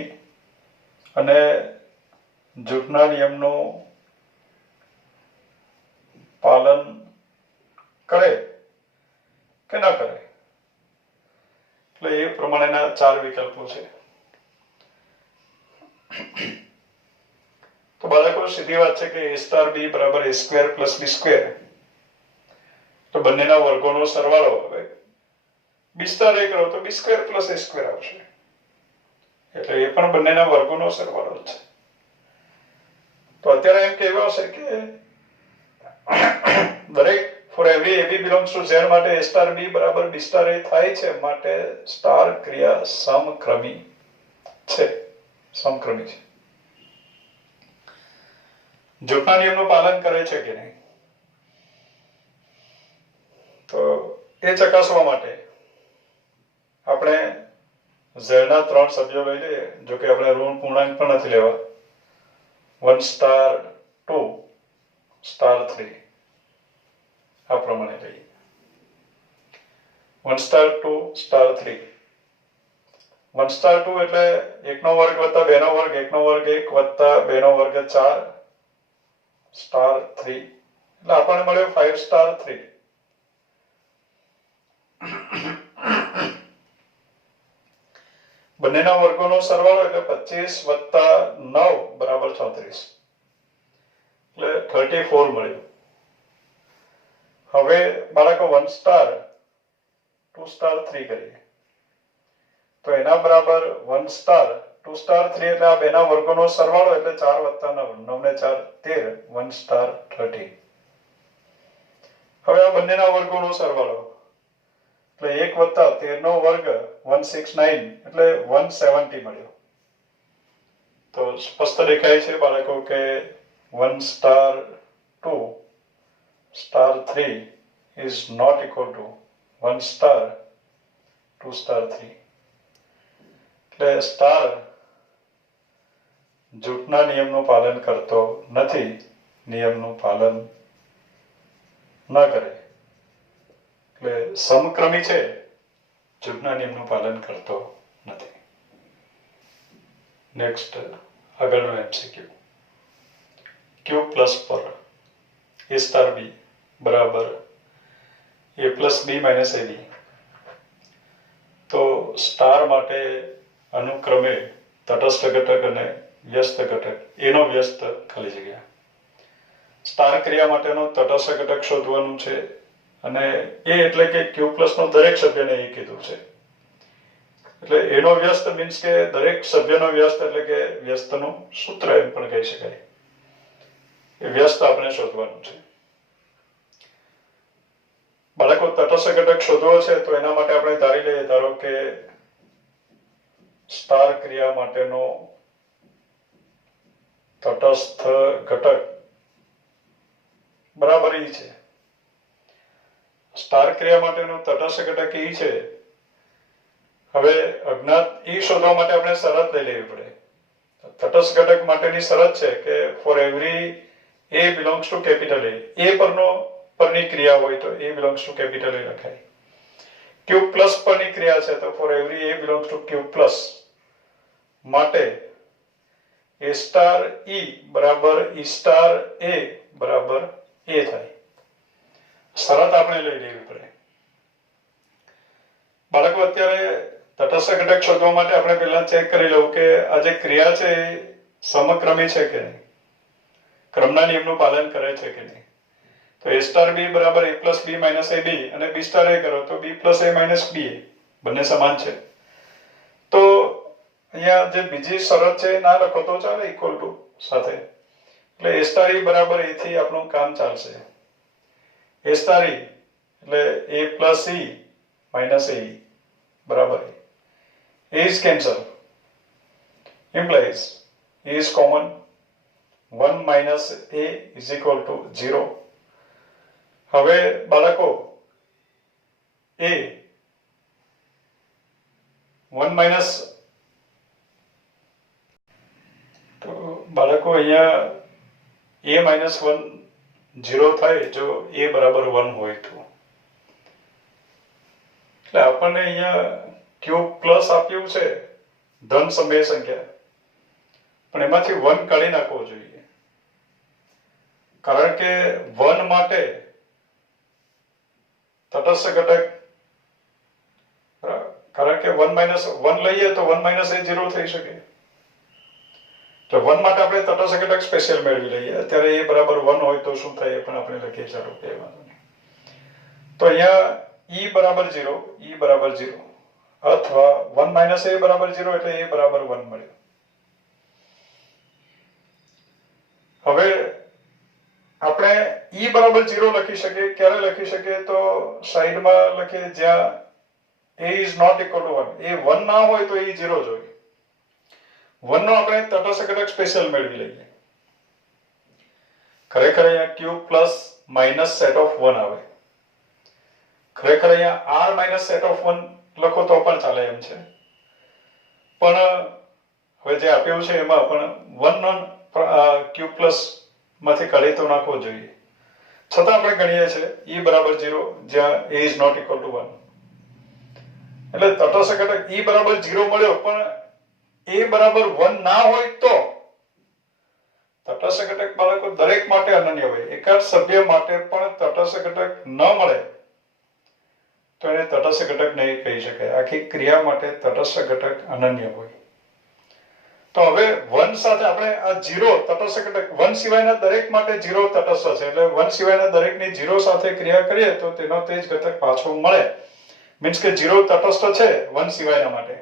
અને જૂથના નિયમનું પાલન કરે કે ન કરે, એટલે એ પ્રમાણેના 4 વિકલ્પો છે. તો બાળકો સીધી વાત છે કે a સ્ટાર b બરાબર a square plus b square, તો બંનેના વર્ગોનો સરવાળો હવે b સ્ટાર a કરો તો b square plus a square આવશે, એટલે એ પણ બંનેના વર્ગોનો સરવાળો છે. તો અત્યારે એમ કહેવું આવશે કે દરેક for every ab belongs to z માટે a સ્ટાર b બરાબર b સ્ટાર a થાય છે, માટે સ્ટાર ક્રિયા સમક્રમી છે. જૂથના નિયમનું પાલન કરે છે કે નહીં, તો એ ચકાસવા માટે આપણે z ના 3 સભ્યો લઈ લઈએ. જો કે આપણે ઋણ પૂર્ણાંક પણ નથી લેવા. 1 સ્ટાર 2 સ્ટાર 3 આ પ્રમાણે લઈએ. 1 સ્ટાર 2 સ્ટાર 3. 1 સ્ટાર 2 એટલે 1 નો વર્ગ વત્તા 2 નો વર્ગ, 1 નો વર્ગ 1 વત્તા 2 નો વર્ગ 4 સ્ટાર 3, એટલે આપણને મળ્યો 5 સ્ટાર 3. બંનેના વર્ગોનો સરવાળો એટલે 25 વત્તા 9 બરાબર 36, એટલે 34 મળ્યું. હવે બાળકો 1 સ્ટાર 2 સ્ટાર 3 કરીએ તો એના બરાબર 1 સ્ટાર 2 સ્ટાર 3, એટલે આ બેના વર્ગોનો સરવાળો એટલે 4 વત્તા 9, 9 ને 4 13, 1 સ્ટાર 30. હવે આ બંનેના વર્ગોનો સરવાળો એટલે 1 વત્તા 13 નો વર્ગ 169, એટલે 170 મળ્યો. તો સ્પષ્ટ દેખાય છે બાળકો કે 1 star 2 star 3 is not equal to 1 star 2 star 3. એટલે સ્ટાર જૂથના નિયમનું પાલન કરતો નથી, નિયમનું પાલન ન કરે એટલે સમક્રમી છે, જૂથના નિયમનું પાલન કરતો નથી. નેક્સ્ટ આગળનો MCQ. Q પ્લસ પર a સ્ટાર b બરાબર a plus b minus ab, તો સ્ટાર માટે અનુક્રમે તટસ્થ ઘટક અને વ્યસ્ત ઘટક, એનો વ્યસ્ત ખાલી જગ્યા. સ્ટાર ક્રિયા માટેનો તટસ્થ ઘટક શોધવાનું છે, અને એ એટલે કે Q પ્લસ નો દરેક સભ્યને એ કીધું છે. એટલે એનો વ્યસ્ત મીન્સ કે દરેક સભ્યનો વ્યસ્ત, એટલે કે વ્યસ્તનું સૂત્ર એમ પણ કહી શકાય. એ વ્યસ્ત આપણે શોધવાનું છે. બાળકો તટસ્થ ઘટક શોધવો છે તો એના માટે આપણે ધારી લઈએ, ધારો કે સ્ટાર ક્રિયા માટેનો તટસ્થ ઘટક બરાબર ઈ છે. સ્ટાર ક્રિયા માટેનો તટસ્થ ઘટક ઈ છે. હવે અજ્ઞાત ઈ શોધવા માટે આપણે શરત લઈ લેવી પડે. તટસ્થ ઘટક માટેની શરત છે કે for every a belongs to capital A, પરની ક્રિયા હોય તો a belongs to capital A લખાય. Q પ્લસ પરની ક્રિયા છે તો for every a belongs to Q plus માટે a સ્ટાર e બરાબર e સ્ટાર a બરાબર a થાય. શરત આપણે લઈ લેવી પડે. બાળકો અત્યારે તટસ્થ ઘટક શોધવા માટે આપણે પહેલા ચેક કરી લઉં કે આ જે ક્રિયા છે એ સમક્રમી છે કે નહીં, ક્રમના નિયમનું પાલન કરે છે કે નહીં. તો a સ્ટાર b બરાબર a plus b minus ab, અને b સ્ટાર a કરો તો b plus a minus b, બંને સમાન છે. તો અહીંયા જે બીજી શરત છે ના લખો તો ચાલે, ઇક્વલ ટુ સાથે. એટલે a સ્ટાર e બરાબર a થી આપણું કામ ચાલશે. a સ્ટાર e એટલે a plus e minus a બરાબર a is cancel, implies a is common, 1 minus a is equal to 0. હવે બાળકો a 1 minus, તો બાળકો અહીંયા a minus 1 0 થાય જો a બરાબર 1 હોય તો. એટલે આપણને અહીંયા Q પ્લસ આપ્યું છે ધન સમય સંખ્યા, પણ એમાંથી 1 કાઢી નાખવો જોઈએ, કારણ કે 1 માટે તટસ્થ ઘટક, કારણ કે 1 લઈએ તો 1 - a 0 થઈ શકે. તો 1 માટે આપણે તટસ્થ ઘટક સ્પેશિયલ મેળવી લઈએ. અત્યારે a બરાબર 1 હોય તો શું થાય એ પણ આપણે લખીએ. ચાલો કે વાંધો નહીં. તો અહીંયા e બરાબર 0, e બરાબર 0 અથવા 1 - a બરાબર 0 એટલે a બરાબર 1 મળ્યું. હવે આપણે e બરાબર 0 લખી શકીએ. ક્યારે લખી શકીએ? તો સાઈડમાં લખીએ જ્યાં a is not equal to 1. એ 1 ના હોય તો એ 0 જ હોય. 1 નો આપણે તટસ્થ ઘટક સ્પેશિયલ મેળવી લઈએ. ખરેખર અહીંયા q plus minus set of 1 આવે. ખરેખર અહીંયા r માઇનસ સેટ ઓફ 1 લખો તો પણ ચાલે એમ છે, પણ હવે જે આપ્યું છે એમાં પણ 1 નો q પ્લસ માંથી કાઢી તો નાખવો જોઈએ. છતાં આપણે ગણીએ છીએ e બરાબર 0 જ્યાં a is not equal to 1. એટલે તટસ્થ ઘટક e બરાબર 0 મળ્યો, પણ a બરાબર 1 ના હોય તો તટસ્થ ઘટક બાળકો દરેક માટે અનન્ય હોય. એકાદ સભ્ય માટે પણ તટસ્થ ઘટક ન મળે તો એને તટસ્થ ઘટક નહીં કહી શકાય. આખી ક્રિયા માટે તટસ્થ ઘટક અનન્ય હોય. તો હવે 1 સાથે આપણે આ 0 તટસ્થ ઘટક 1 સિવાયના દરેક માટે 0 તટસ્થ છે, એટલે 1 સિવાયના દરેકની 0 સાથે ક્રિયા કરીએ તો તેનો તે જ ઘટક પાછો મળે. મીન્સ કે 0 તટસ્થ છે 1 સિવાયના માટે.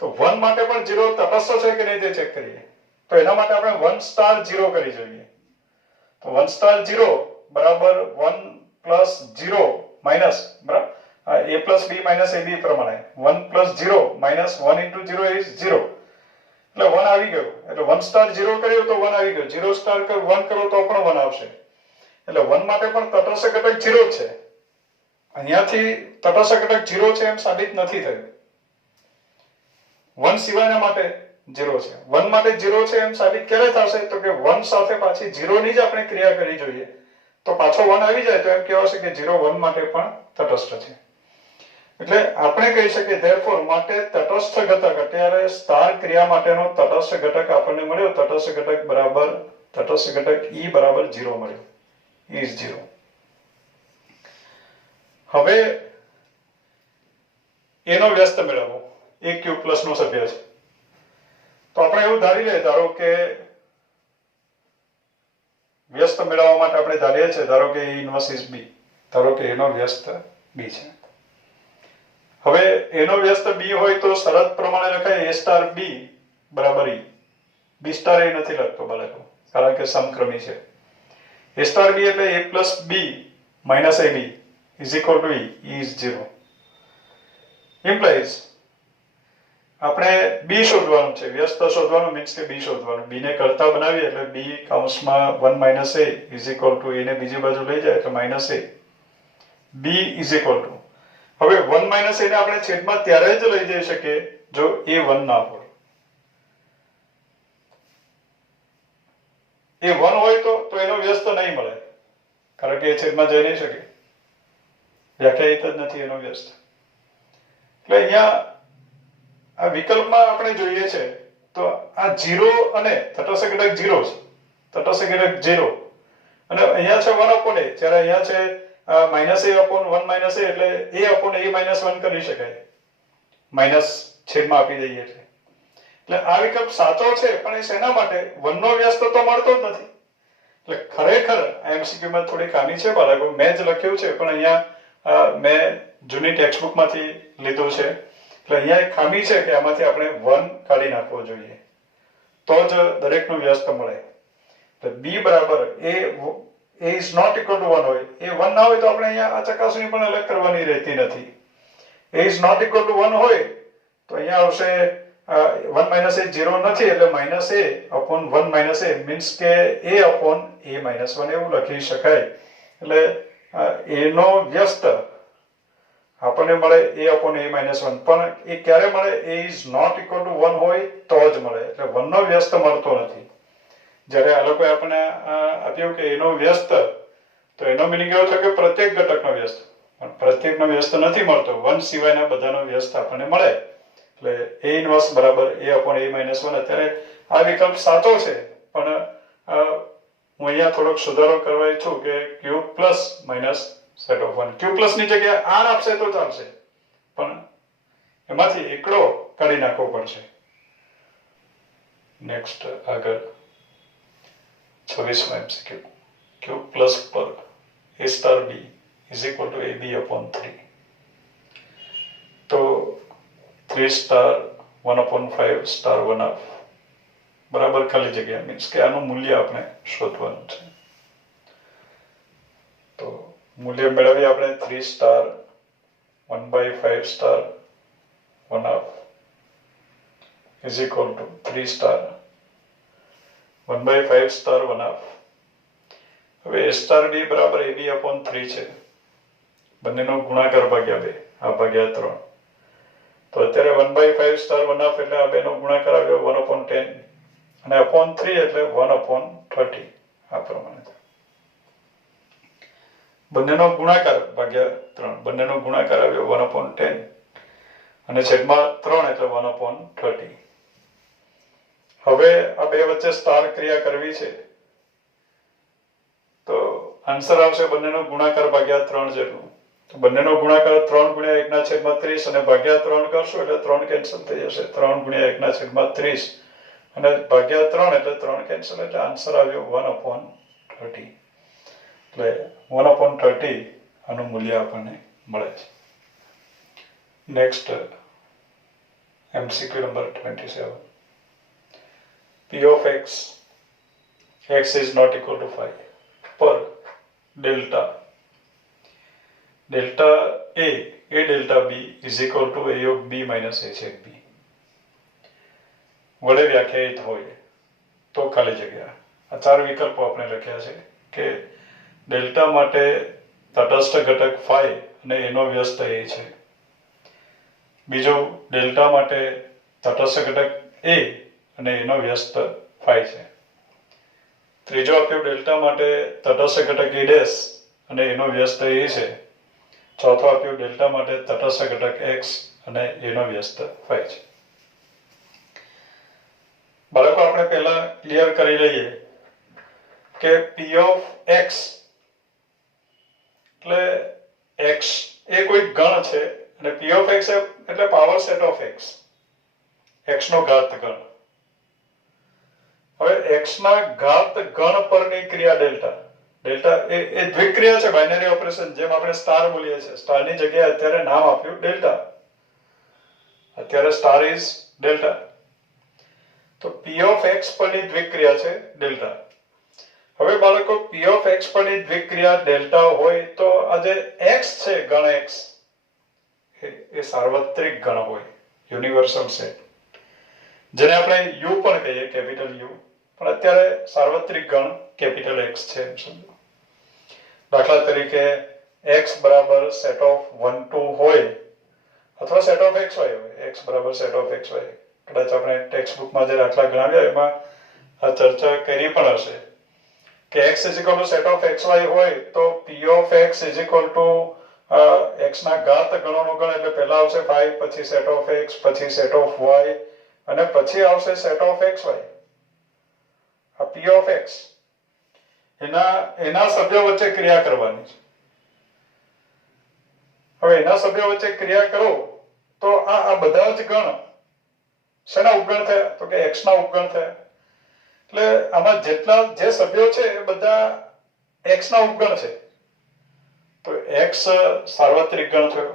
તો 1 માટે પણ 0 તટસ્થ છે કે નહીં તે ચેક કરીએ. તો એના માટે આપણે 1 સ્ટાર 0 કરી જોઈએ. તો 1 સ્ટાર 0 બરાબર 1 પ્લસ 0 માઇનસ, બરાબર, a plus b minus ab પ્રમાણે 1 પ્લસ 0 માઇનસ 1 ઇન્ટુ 0 ઇઝ 0. એટલે 1 આવી ગયો. એટલે 1 સ્ટાર 0 કર્યો તો 1 આવી ગયો. 0 સ્ટાર 1 કરો તો પણ 1 આવશે. એટલે 1 માટે પણ તટસ્થ ઘટક 0 જ છે. અહીંયાથી તટસ્થ ઘટક 0 છે એમ સાબિત નથી થયું. 1 સિવાયના માટે 0 છે. 1 માટે 0 છે એમ સાબિત ક્યારે થશે? તો કે 1 સાથે પાછી 0 ની જ આપણે ક્રિયા કરી જોઈએ તો પાછો 1 આવી જાય તો એમ કહેવાશે કે 0 1 માટે પણ તટસ્થ છે. એટલે આપણે કહી શકીએ therefore માટે તટસ્થ ઘટક, અત્યારે સ્ટાર ક્રિયા માટેનો તટસ્થ ઘટક આપણને મળ્યો. તટસ્થ ઘટક બરાબર તટસ્થ ઘટક e બરાબર 0 મળ્યો. e is 0. હવે એનો વ્યસ્ત મેળવવો. એ q પ્લસ નો સભ્ય છે. તો આપણે એવું ધારી લઈએ, ધારો કે વ્યસ્ત મેળવવા માટે આપણે ધારીએ છીએ, ધારો કે e ઇન્વર્સ ઇઝ b. ધારો કે એનો વ્યસ્ત b છે. હવે એનો વ્યસ્ત b હોય તો શરત પ્રમાણે લખાય a સ્ટાર b બરાબર e. b સ્ટાર એ નથી લખતો બાળકો, કારણ કે સમક્રમી છે. a સ્ટાર b એટલે a plus b minus ab is equal to e. e is 0. implies આપણે b શોધવાનું છે. વ્યસ્ત શોધવાનું મીન્સ કે b શોધવાનું. b ને કરતા બનાવીએ એટલે b કૌંસમાં 1 - a is equal to a ને બીજી બાજુ લઈ જાય એટલે minus a. b is equal to, હવે 1 - a ને આપણે છેદમાં ત્યારે જ લઈ જઈ શકીએ જો a 1 ના હોય. એ 1 હોય તો એનો વ્યસ્ત નહીં મળે, કારણ કે એ છેદમાં જઈ નહીં શકે. વ્યાખ્યાયિત જ નથી એનો વ્યસ્ત. એટલે અહીંયા આ વિકલ્પમાં આપણે જોઈએ છે તો આ 0 અને તટસ્થ ઘટક 0 છે. તટસ્થ ઘટક 0 અને અહીંયા છે 1 upon a, જ્યારે અહીંયા છે -a upon 1 - a એટલે a upon a - 1 કરી શકાય. માઈનસ છેદમાં આપી દઈએ એટલે. એટલે આ વિકલ્પ સાચો છે, પણ એ શેના માટે? 1 નો વ્યસ્ત તો મળતો જ નથી. એટલે ખરેખર MCQ માં થોડી ખામી છે બાળકો. મેં જ લખ્યું છે પણ અહીંયા મેં જૂની ટેક્સ્ટબુક માંથી લીધું છે. એટલે અહીંયા એક ખામી છે કે આમાંથી આપણે 1 કાઢી નાખવો જોઈએ તો જ દરેકનો વ્યસ્ત મળે. તો b બરાબર a is not equal to 1 હોય, એ 1 ના હોય તો આપણે અહીંયા આ ચકાસણી પણ અલગ કરવાની રહેતી નથી. a is not equal to 1 હોય તો અહીંયા આવશે 1 - a 0 નથી એટલે -a upon 1 - a મીન્સ કે a upon a - 1 એવું લખી શકાય. એટલે એનો વ્યસ્ત આપણને મળે a upon a - 1, પણ એ ક્યારે મળે? a is not equal to 1 હોય તો જ મળે. એટલે 1 નો વ્યસ્ત મળતો નથી. જ્યારે આ લોકોએ આપણને આપ્યું કે એનો વ્યસ્ત, તો એનો મિનિંગ એવો થયો કે પ્રત્યેક ઘટકનો વ્યસ્ત. પણ પ્રત્યેકનો વ્યસ્ત નથી મળતો. 1 સિવાયના બધાનો વ્યસ્ત આપણને મળે. એટલે a ઇન્વર્સ બરાબર a upon a minus 1. અત્યારે આ વિકલ્પ સાચો છે, પણ હું અહીંયા થોડોક સુધારો કરવા ઈચ્છું કે q plus minus set of 1. q plus ની જગ્યાએ r આપશે તો ચાલશે, પણ એમાંથી એકડો કાઢી નાખવો પડશે. નેક્સ્ટ આગળ 26મો MCQ. q પ્લસ પર a star b is equal two ab upon 3. તો 3 સ્ટાર 1 upon 5 સ્ટાર 1 બરાબર ખાલી જગ્યા, મીન્સ કે આનું મૂલ્ય આપણે શોધવાનું છે. તો મૂલ્ય મેળવી આપણે 3 star 1/5 star 1 is equal two 3 star 1/5 star 1. હવે a સ્ટાર b બરાબર ab upon 3 છે. બંનેનો ગુણાકાર ભાગ્યા 2, આ ભાગ્યા 3. તો અત્યારે 1/5 સ્ટાર 1 એટલે આ બેનો ગુણાકાર આવ્યો 1 upon 10, અને upon 3 એટલે 1 upon 30. આ પ્રમાણે બંનેનો ગુણાકાર ભાગ્યા 3, બંનેનો ગુણાકાર આવ્યો 1 upon 10 અને છેદમાં 3 એટલે 1 upon 30. હવે આ બે વચ્ચે સ્ટાર ક્રિયા કરવી છે, તો આન્સર આવશે બંનેનો ગુણાકાર ભાગ્યા 3 જેટલું. તો બંનેનો ગુણાકાર 3 ગુણ્યા 1 ના છેદમાં 30 અને ભાગ્યા 3 કરશો એટલે 3 કેન્સલ થઈ જશે. 3 ગુણ્યા 1 ના છેદમાં 30 અને ભાગ્યા 3 એટલે 3 કેન્સલ, એટલે આન્સર આવ્યો 1 upon 30. એટલે 1 upon 30 આનું મૂલ્ય આપણને મળે છે. Next MCQ number 27. p of x is not equal to 5 પર delta a delta b is equal to a of b minus a છેદ b વડે વ્યાખ્યાયિત હોય તો ખાલી જગ્યા. આ 4 વિકલ્પો આપણે લખ્યા છે કે ડેલ્ટા માટે તટસ્થ ઘટક phi અને એનો વ્યસ્ત a છે. બીજું ડેલ્ટા માટે તટસ્થ ઘટક a અને એનો વ્યસ્ત phi છે. ત્રીજો આપ્યો ડેલ્ટા માટે તટસ્થ ઘટક a ડેશ અને એનો વ્યસ્ત a છે. ચોથો આપ્યો ડેલ્ટા માટે તટસ્થ ઘટક x અને એનો વ્યસ્ત phi છે. બાળકો આપણે પહેલા ક્લિયર કરી લઈએ કે p of x એટલે x એ કોઈ ગણ છે અને p of x એટલે power set of x, x નો ઘાત ગણ. હવે x ના ઘાત ગણ પરની ક્રિયા ડેલ્ટા એ દ્વિક્રિયા છે, બાઇનરી ઓપરેશન. જેમ આપણે સ્ટાર બોલીએ છીએ, સ્ટારની જગ્યાએ અત્યારે નામ આપ્યું ડેલ્ટા. અત્યારે સ્ટાર ઇઝ ડેલ્ટા. તો p of x પરની દ્વિક્રિયા છે ડેલ્ટા. હવે બાળકો p of x પરની દ્વિક્રિયા ડેલ્ટા હોય તો આ જે x છે ગણ x એ સાર્વત્રિક ગણ હોય, યુનિવર્સલ સેટ, જેને આપણે u પણ કહીએ, કેપિટલ U. પણ અત્યારે સાર્વત્રિક ગણ કેપિટલ X છે એમ સમજો. દાખલા તરીકે x બરાબર સેટ ઓફ 1 2 હોય અથવા સેટ ઓફ xy હોય. x બરાબર સેટ ઓફ xy, કદાચ આપણે ટેક્સ્ટ બુકમાં જે દાખલા ગણાવ્યા એમાં આ ચર્ચા કરી પણ હશે કે x is equal two set of xy હોય તો p of x is equal two x ના ઘાત ગણોનો ગણ, એટલે પહેલા આવશે 5, પછી સેટ ઓફ x, પછી સેટ ઓફ y અને પછી આવશે સેટ ઓફ xy. આ p of x એના સભ્યો વચ્ચે ક્રિયા કરવાની છે. હવે એના સભ્યો વચ્ચે ક્રિયા કરો તો આ બધા જ ગણ શેના ઉપગણ થયા? તો કે x ના ઉપગણ થયા. એટલે આમાં જેટલા જે સભ્યો છે એ બધા x ના ઉપગણ છે. તો x સાર્વત્રિક ગણ થયો.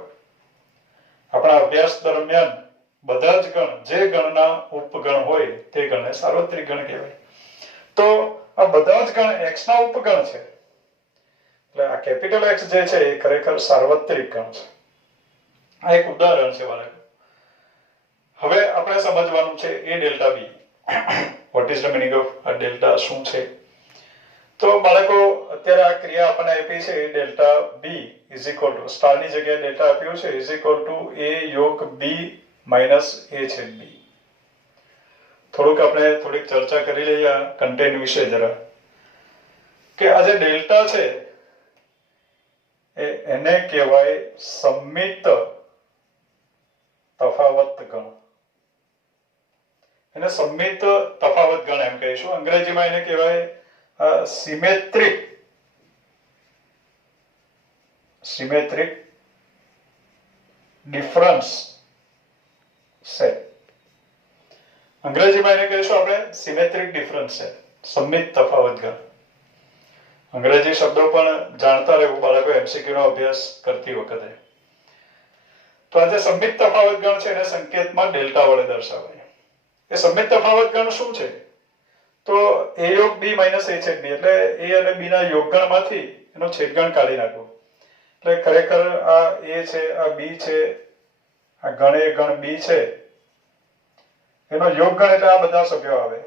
આપણા અભ્યાસ દરમિયાન બધા જ ગણ જે ગણના ઉપગણ હોય તે ગણને સાર્વત્રિક ગણ કહેવાય. તો આ બધા જ ગણ x ના ઉપગણ છે. એટલે આ કેપિટલ X જે છે એ ખરેખર સાર્વત્રિક ગણ છે. આ એક ઉદાહરણ છે બાળકો. હવે આપણે સમજવાનું છે a delta b. What is the meaning of આ ડેલ્ટા શું છે? તો બાળકો અત્યારે આ ક્રિયા આપણને આપી છે a delta b is equal to સ્ટારની જગ્યાએ ડેલ્ટા આપ્યું છે ઇઝ ઇક્વલ ટુ a યોગ b માઇનસ a છેદ b. થોડીક ચર્ચા કરી લઈએ આ કન્ટેન્ટ વિશે જરા, કે આ જે ડેલ્ટા છે એને કહેવાય સમમિત તફાવત ગણ. એને સંમિત તફાવત ગણ એમ કહીશું. અંગ્રેજીમાં એને કહેવાય સિમેટ્રિક ડિફરન્સ સેટ. અંગ્રેજીમાં એને કહીશું આપણે સિમેટ્રિક ડિફરન્સ સેટ, સંમિત તફાવત ગણ. અંગ્રેજી શબ્દો પણ જાણતા રહેવું બાળકો એમસીક્યુ નો અભ્યાસ કરતી વખતે. તો આ જે સંમિત તફાવત ગણ છે એને સંકેતમાં ડેલ્ટા વડે દર્શાવાય. એ સંમિત તફાવત ગણ શું છે? તો a યોગ b માઇનસ a છેદ b, એટલે a અને b ના યોગગણમાંથી એનો છેદગણ કાઢી નાખવો. એટલે ખરેખર આ a છે, આ b છે, આ ગણ a ગણ b છે, એનો યોગગણ એટલે આ બધા સભ્યો આવે.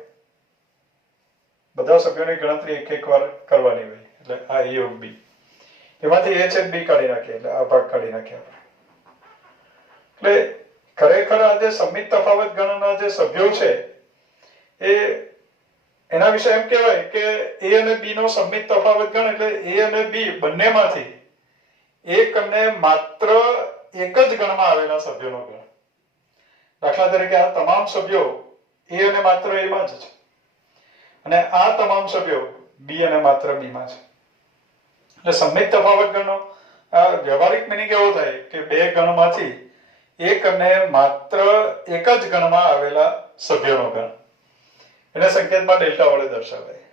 બધા સભ્યોની ગણતરી એક એક વાર કરવાની હોય. એટલે આ a યોગ b, એમાંથી a છેદ b કાઢી નાખીએ, એટલે આ ભાગ કાઢી નાખીએ. એટલે ખરેખર આ જે સંમિત તફાવત ગણના જે સભ્યો છે એ એના વિશે એમ કહેવાય કે a અને b નો સંમિત તફાવત ગણ એટલે a અને b બંનેમાંથી એક અને માત્ર એક જ ગણમાં આવેલા સભ્યોનો ગણ. દાખલા તરીકે આ તમામ સભ્યો a અને માત્ર a માં જ છે, અને આ તમામ સભ્યો b અને માત્ર b માં છે. એટલે સંમિત તફાવત ગણનો આ વ્યવહારિક મિનિંગ એવો થાય કે બે ગણમાંથી એક અને માત્ર એક જ ગણમાં આવેલા સભ્યોનો ગણ. એને સંકેતમાં ડેલ્ટા વડે દર્શાવાય.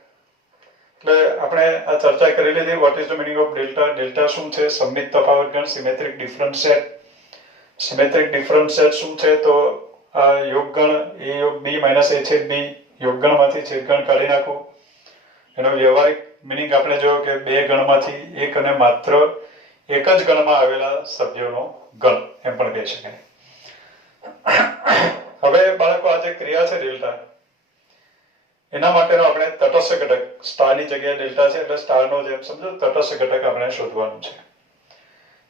એટલે આપણે આ ચર્ચા કરી લીધી what is the meaning of delta. Delta શું છે? સંમિત તફાવત ગણ, symmetric difference set. Symmetric difference set શું છે? તો આ યોગગણ a યોગ b માઇનસ a છેદ b, યોગગણમાંથી છેદગણ કાઢી નાખવું. એનો વ્યવહારિક મિનિંગ આપણે જોયો કે બે ગણમાંથી એક અને માત્ર એક જ ગણમાં આવેલા સભ્યોનો ગણ એમ પણ કહી શકાય. હવે બાળકો આ જે ક્રિયા છે ડેલ્ટા, એના માટેનો આપણે તટસ્થ ઘટક, સ્ટારની જગ્યાએ ડેલ્ટા છે એટલે સ્ટારનો જેમ સમજો તટસ્થ ઘટક આપણે શોધવાનું છે.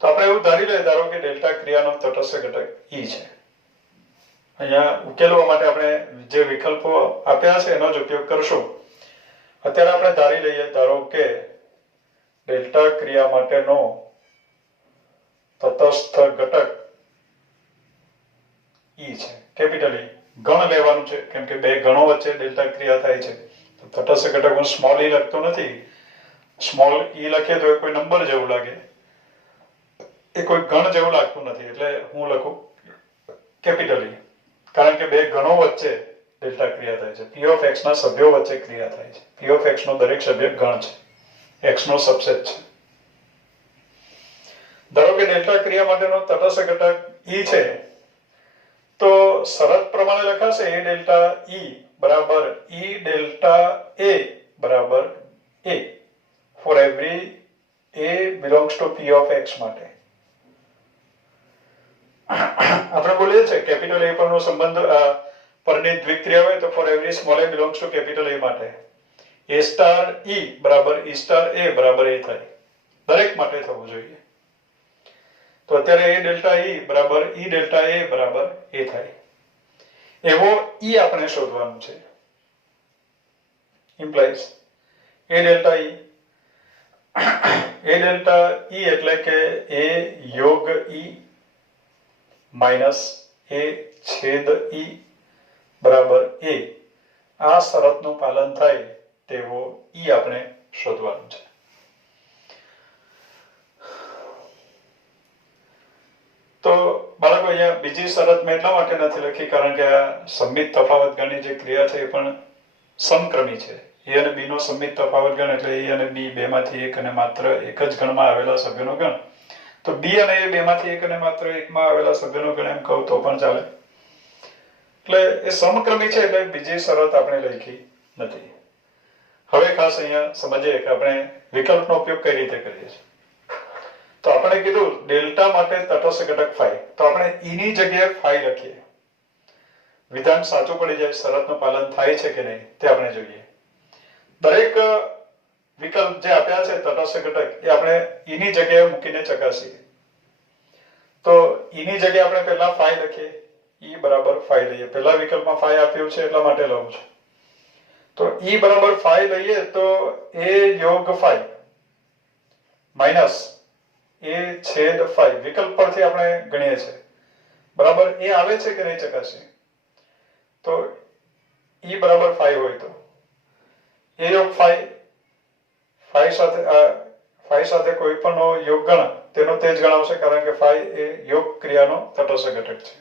તો આપણે એવું ધારી લઈએ, ધારો કે ડેલ્ટા ક્રિયાનો તટસ્થ ઘટક E છે. અહીંયા ઉકેલવા માટે આપણે જે વિકલ્પો આપ્યા છે એનો જ ઉપયોગ કરશું. અત્યારે આપણે ધારી લઈએ, ધારો કે ડેલ્ટા ક્રિયા માટેનો તટસ્થ ઘટક E છે, કેપિટલ E. ગણ લેવાનું છે કેમ કે બે ગણો વચ્ચે ડેલ્ટા ક્રિયા થાય છે. તો તટસ્થ ઘટક હું સ્મોલ e લખતો નથી. સ્મોલ e લખીએ તો એ કોઈ નંબર જેવું લાગે, એ કોઈ ગણ જેવું લાગતું નથી, એટલે હું લખું કેપિટલ E. કારણ કે બે ગણો વચ્ચે ડેલ્ટા ક્રિયા થાય છે. p ઓફ x ના સભ્યો વચ્ચે ક્રિયા થાય છે. p ઓફ x નો દરેક સભ્ય ગણ છે, x નો સબસેટ છે. ધારો કે ડેલ્ટા ક્રિયા માટેનો તટસ્થ ઘટક E છે, તો શરત પ્રમાણે લખાશે a ડેલ્ટા E બરાબર E ડેલ્ટા a બરાબર a for every a belongs to p of x માટે. આપણે બોલીએ છે કેપિટલ A પરનો સંબંધ પરની દ્વિક્રિયા હોય તો for every small a belongs to capital A માટે a સ્ટાર E બરાબર E સ્ટાર a બરાબર a થાય. દરેક માટે થવું જોઈએ. તો અત્યારે a ડેલ્ટા E બરાબર E ડેલ્ટા a બરાબર a થાય. એવો E આપણે શોધવાનું છે. Implies a delta E, a delta E એટલે કે a યોગ E માઇનસ a છેદ E બરાબર a. આ શરતનું પાલન થાય તેવો E આપણે શોધવાનું છે. તો બાળકો અહીંયા બીજી શરત મેં એટલા માટે નથી લખી કારણ કે આ સંમિત તફાવત ગણની જે ક્રિયા છે એ પણ સમક્રમી છે. a અને b નો સંમિત તફાવત ગણ એટલે a અને b બેમાંથી એક અને માત્ર એક જ ગણમાં આવેલા સભ્યોનો ગણ. તો b અને a બેમાંથી એક અને માત્ર એકમાં આવેલા સભ્યોનો ગણ એમ કહું તો પણ ચાલે. એટલે એ સમક્રમી છે એટલે બીજી શરત આપણે લખી નથી. હવે ખાસ અહીંયા સમજીએ કે આપણે વિકલ્પનો ઉપયોગ કઈ રીતે કરીએ છીએ. તો આપણે કીધું ડેલ્ટા માટે તટસ્થ ઘટક phi, તો આપણે e ની જગ્યાએ phi લખીએ. વિધાન સાચું પડી જાય, શરતનું પાલન થાય છે કે નહીં તે આપણે જોઈએ. દરેક વિકલ્પ જે આપ્યા છે તટસ્થ ઘટક એ આપણે e ની જગ્યાએ મૂકીને ચકાસીએ. તો e ની જગ્યાએ આપણે પહેલા phi લખીએ, e બરાબર phi લઈએ. પહેલા વિકલ્પમાં phi આપ્યું છે એટલા માટે લઉં છું. તો e બરાબર phi લઈએ તો a યોગ phi માઇનસ a છેદ phi વિકલ્પ પરથી આપણે ગણીએ છીએ બરાબર. એ આવે છે કે નહીં ચકાસીએ. તો E બરાબર 5 હોય તો A યોગ 5 સાથે કોઈ પણનો યોગ ગણ તેનો તેજ ગણાવશે, કારણ કે 5 એ યોગ ક્રિયાનો તટસ્થ ઘટક છે.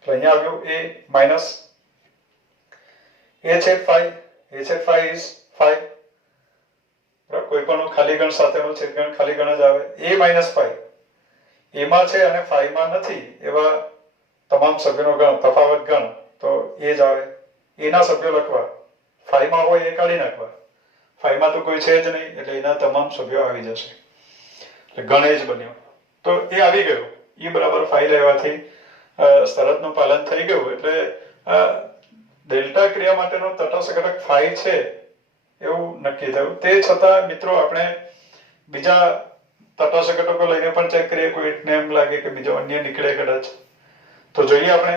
એટલે અહીંયા આવ્યું A માઇનસ A છેદ 5, A છેદ 5 is 5. બરાબર, કોઈ પણ ખાલી ગણ સાથેનો છેદગણ ખાલી ગણ જ આવે. A માઇનસ 5 એમાં છે અને 5 માં નથી એવા તમામ સભ્યોનો ગણ, તફાવત ગણ, તો એ જ આવે. એના સભ્યો લખવા, 5 માં હોય એ કાઢી નાખવા. 5 માં તો કોઈ છે જ નહીં એટલે એના તમામ સભ્યો આવી જશે, એટલે ગણ એ જ બન્યો. તો એ આવી ગયું. E બરાબર 5 લેવાથી શરતનું પાલન થઈ ગયું. એટલે ડેલ્ટા ક્રિયા માટેનો તટસ્થ ઘટક 5 છે એવું નક્કી થયું. તે છતાં મિત્રો આપણે બીજા તટસ્થ ઘટકો લઈને પણ ચેક કરીએ, કોઈને એમ લાગે કે બીજો અન્ય નીકળે કદાચ, તો જોઈએ આપણે.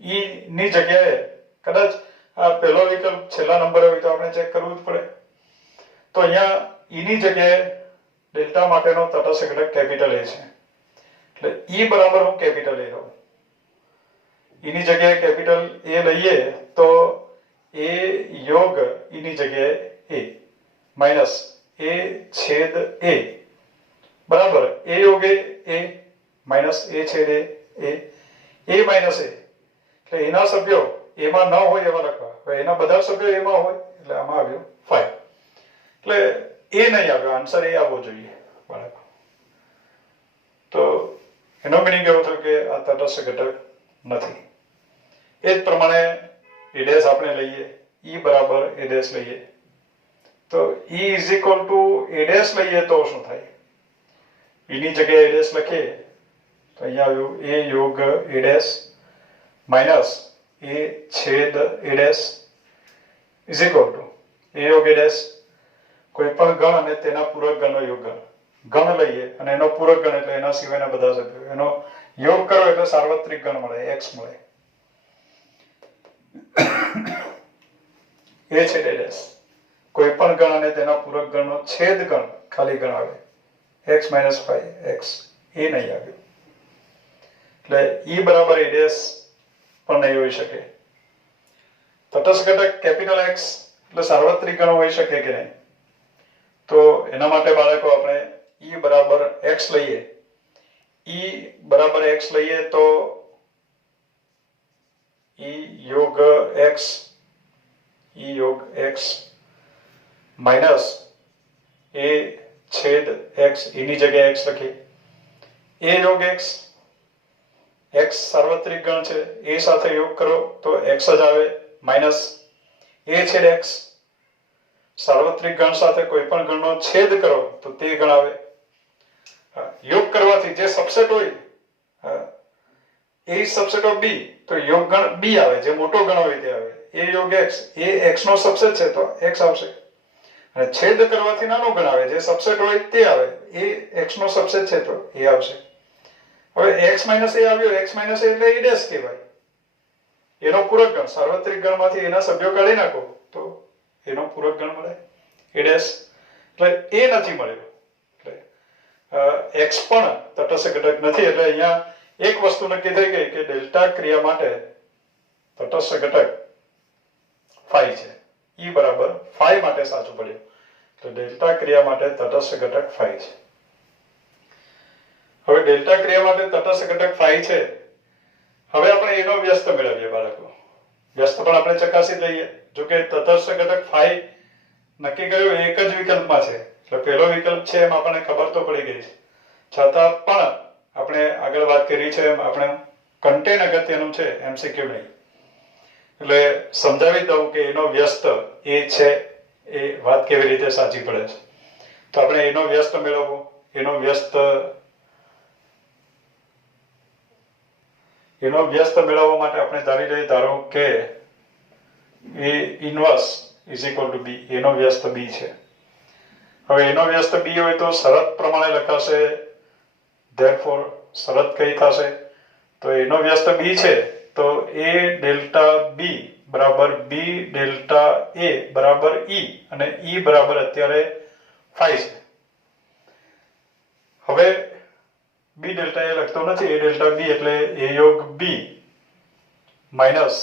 E ની જગ્યાએ કદાચ આ પહેલો વિકલ્પ છેલ્લા નંબરે હોય તો આપણે ચેક કરવું જ પડે. તો અહીંયા E ની જગ્યાએ ડેલ્ટા માટેનો તટસ્થ ઘટક કેપિટલ A છે, એટલે E બરાબર હું કેપિટલ A લઉં. E ની જગ્યાએ કેપિટલ A લઈએ તો A યોગ E ની જગ્યાએ A માઇનસ A છેદ A બરાબર A યોગ A માઇનસ A છેદ A માઇનસ A. એટલે એના સભ્યો એમાં ન હોય એવા લખવા. હવે એના બધા સભ્યો એમાં હોય એટલે આમાં આવ્યું 5. એટલે એ નહીં આવ્યો, આન્સર એ આવવો જોઈએ બાળકો. તો એનો મીનિંગ એવો થયો કે આ તટસ્થ ઘટક નથી. એ જ પ્રમાણે A ડેશ આપણે લઈએ, E બરાબર A ડેશ લઈએ, તો E is equal to A dash લઈએ તો શું થાય? E ની જગ્યાએ A ડેશ લખીએ તો અહીંયા આવ્યું A યોગ A ડેશ માઇનસ A છેદ A dash is equal to A યોગ A ડેશ કોઈ પણ ગણ અને તેના પૂરક ગણનો યોગ ગણ લઈએ અને એનો પૂરક ગણ એટલે એના સિવાયના બધા સભ્યો, એનો યોગ કરો એટલે સાર્વત્રિક ગણ મળે, x મળે. A છેદ A ડેશ કોઈ પણ ગણ અને તેના પૂરક ગણનો છેદ ગણ ખાલી ગણ આવે, x માઇનસ 5x. એ નહીં આવ્યું એટલે E બરાબર A ડેશ પણ નહીં હોઈ શકે. તટસ્થ ઘટક કેપિટલ X એટલે સાર્વત્રિક ગણ હોઈ શકે કે નહીં? તો એના માટે બાળકો આપણે E બરાબર X લઈએ. E બરાબર X લઈએ તો E યોગ X માઇનસ A છેદ X, E ની જગ્યાએ X લખી. A યોગ X સાર્વત્રિક ગણ છે, A સાથે યોગ કરો તો X જ આવે, માઇનસ A છેદ X સાર્વત્રિક ગણ સાથે કોઈ પણ ગણનો છેદ કરો તો તે ગણ આવે. યોગ કરવાથી જે સબસેટ હોય A is subset of B તો યોગ ગણ B આવે, જે મોટો ગણ હોય તે આવે. A યોગ X, એ X નો સબસેટ છે તો X આવશે. અને છેદ કરવાથી નાનો ગણ આવે, જે સબસેટ હોય તે આવે. એ X નો સબસેટ છે તો એ આવશે. હવે X માઇનસ A આવ્યો, X માઇનસ A એટલે A ડેશ કહેવાય. એનો પૂરક ગણ, સાર્વત્રિક ગણમાંથી એના સભ્યો કાઢી નાખો તો એનો પૂરક ગણ મળે A ડેશ. એટલે એ નથી મળ્યો, એટલે X પણ તટસ્થ ઘટક નથી. એટલે અહીંયા એક વસ્તુ નક્કી થઈ ગઈ કે ડેલ્ટા ક્રિયા માટે તટસ્થ ઘટક 5 છે. E બરાબર 5 માટે સાચું પડ્યું. તો ડેલ્ટા ક્રિયા માટે તટસ્થ ઘટક 5 છે. હવે ડેલ્ટા ક્રિયા માટે તટસ્થ ઘટક 5 છે. હવે આપણે એનો વ્યસ્ત મેળવીએ બાળકો. વ્યસ્ત પણ આપણે ચકાસી લઈએ. જો કે તટસ્થ ઘટક 5 નક્કી કર્યું એક જ વિકલ્પમાં છે, એટલે પહેલો વિકલ્પ છે એમ આપણને ખબર તો પડી ગઈ છે. છતાં પણ આપણે આગળ વાત કરી છે એમ આપણે કન્ટેન અગત્યનું છે, MCQ નહીં. એટલે સમજાવી દઉં કે એનો વ્યસ્ત એ છે, એ વાત કેવી રીતે સાચી પડે છે. તો આપણે એનો વ્યસ્ત મેળવવો. એનો વ્યસ્ત મેળવવા માટે આપણે ધારી લઈએ, ધારો કે A inverse is equal two B. એનો વ્યસ્ત B છે. હવે એનો વ્યસ્ત B હોય તો શરત પ્રમાણે લખાશે. ધેરફોર શરત કઈ થશે? તો એનો વ્યસ્ત B છે તો A ડેલ્ટા B બરાબર B ડેલ્ટા A બરાબર E, અને E બરાબર અત્યારે 5 છે. હવે B ડેલ્ટા A લખતો નથી, A ડેલ્ટા B એટલે A યોગ B માઇનસ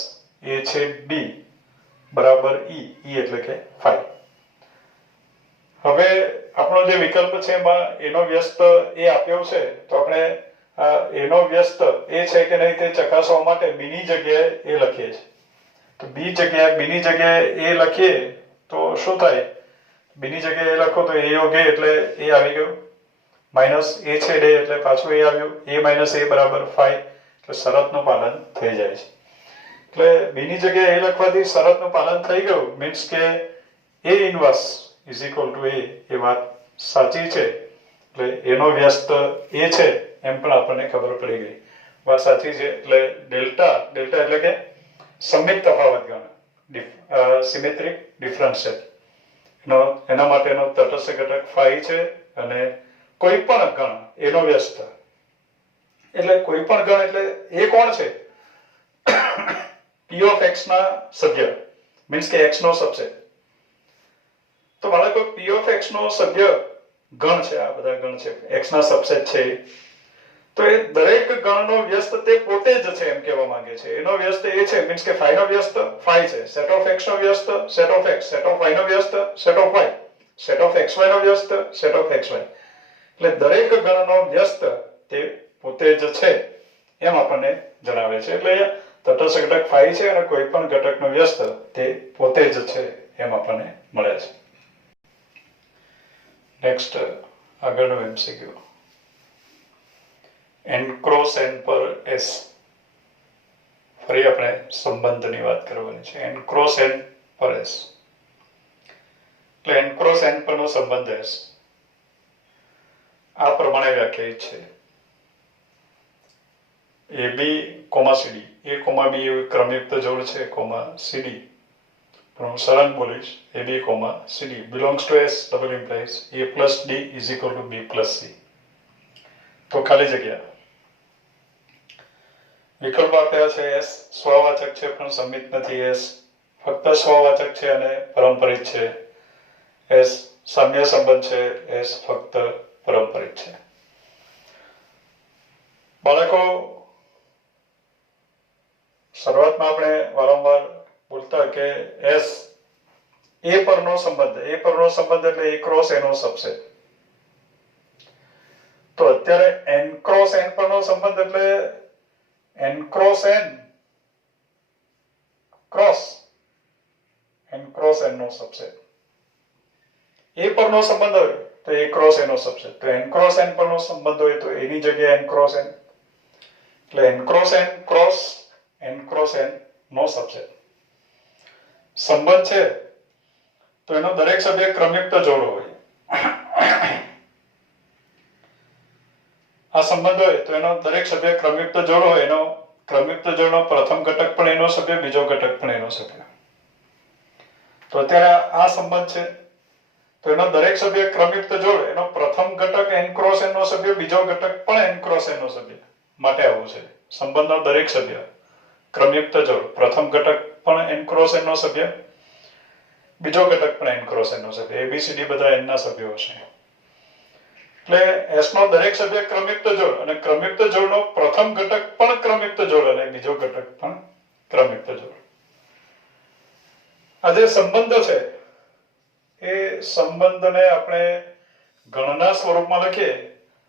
A એ છેદ ડી બરાબર ઈ, ઈ એટલે કે 5. હવે આપણો જે વિકલ્પ છે એમાં એનો વ્યસ્ત એ આપ્યો છે, તો આપણે એનો વ્યસ્ત એ છે કે નહીં તે ચકાસવા માટે બીની જગ્યાએ એ લખીએ છીએ. તો બીની જગ્યાએ એ લખીએ તો શું થાય? બીની જગ્યાએ એ લખો તો એ યોગ્ય એટલે એ આવી ગયું, માઇનસ એ છેદ એ એટલે પાછું એ આવ્યું, એ માઇનસ એ બરાબર 5, એટલે શરતનું પાલન થઈ જાય છે. એટલે બીની જગ્યાએ એ લખવાથી શરતનું પાલન થઈ ગયું, મીન્સ કે એ ઇનવર્સ ઇઝ ઇક્વલ ટુ એ, એ વાત સાચી છે. એટલે એનો વ્યસ્ત એ છે એમ પણ આપણને ખબર પડી ગઈ, વાત સાચી છે. એટલે ડેલ્ટા એટલે કે સમમિત તફાવત ગણ, સિમેટ્રિક ડિફરન્શિયલ, એના માટેનો તટસ્થ ઘટક 5 છે. અને કોઈ પણ ગણ એનો વ્યસ્ત, એટલે કોઈ પણ ગણ એટલે એ કોણ છે? p of x ના સભ્ય, મીન્સ કે x નો સબસેટ. તો બાળકો p of x નો સભ્ય ગણ છે, આ બધા ગણ છે, x ના સબસેટ છે. તો એ દરેક ગણનો વ્યસ્ત તે પોતે જ છે એમ કહેવા માંગે છે. એનો વ્યસ્ત એ છે, મીન્સ કે 5 નો વ્યસ્ત 5 છે, સેટ ઓફ x નો વ્યસ્ત set of x, set of y નો વ્યસ્ત set of y, set of xy નો વ્યસ્ત સેટ ઓફ xy. એટલે દરેક ગણનો વ્યસ્ત તે પોતે જ છે એમ આપણને જણાવે છે. એટલે તટસ્થ ઘટક 5 છે અને કોઈ પણ ઘટકનો વ્યસ્ત તે પોતે જ છે એમ આપણને મળે છે. નેક્સ્ટ આગળનું MCQ, n ક્રોસ n પર s. ફરી આપણે સંબંધની વાત કરવાની છે. n ક્રોસ n પર s એટલે n ક્રોસ n પરનો સંબંધ s આ પ્રમાણે વ્યાખ્યાયિત છે. AB, CD, A, B એવું ક્રમયુક્ત જોડ છે, CD, પણ હું સળંગ બોલીશ, AB, CD belongs to S double implies A plus D is equal to B plus C. તો ખાલી જગ્યા વિકલ્પ આપ્યા છે. S સ્વવાચક છે પણ સંમિત નથી, S ફક્ત સ્વવાચક છે અને પરંપરિત છે, S સામ્ય સંબંધ છે, S ફક્ત પરંપરિત છે. બાળકો, શરૂઆતમાં આપણે વારંવાર બોલતા કે S એ પરનો સંબંધ એટલે એ ક્રોસ એનો સબસેટ. તો અત્યારે n ક્રોસ n પરનો સંબંધ એટલે n ક્રોસ n નો સબસેટ. એ પરનો સંબંધ હોય તો એ ક્રોસ એનો સબસેટ, તો n ક્રોસ n પરનો સંબંધ હોય તો એની જગ્યાએ n ક્રોસ n, એટલે n ક્રોસ n નો સબસેટ. સંબંધ છે તો એનો દરેક સભ્ય ક્રમયુક્ત જોડ હોય. આ સંબંધ હોય તો એનો દરેક સભ્ય ક્રમયુક્ત જોડ હોય, એનો ક્રમયુક્ત જોડનો પ્રથમ ઘટક પણ એનો સભ્ય, બીજો ઘટક પણ એનો સભ્ય. તો અત્યારે આ સંબંધ છે તો એનો દરેક સભ્ય ક્રમયુક્ત જોડ, એનો પ્રથમ ઘટક n ક્રોસ n નો સભ્ય, બીજો ઘટક પણ n ક્રોસ n નો સભ્ય માટે આવું છે. સંબંધનો દરેક સભ્ય ક્રમયુક્ત જોડ, પ્રથમ ઘટક પણ n ક્રોસ n નો સભ્ય, બીજો ઘટક પણ n ક્રોસ n નો સભ્ય, ABCD બધા n ના સભ્યો છે. એટલે S નો દરેક સભ્ય ક્રમયુક્ત જોડ અને ક્રમયુક્ત જોડનો પ્રથમ ઘટક પણ ક્રમયુક્ત જોડ અને બીજો ઘટક પણ ક્રમયુક્ત જોડ. આ જે સંબંધ છે એ સંબંધને આપણે ગણના સ્વરૂપમાં લખીએ.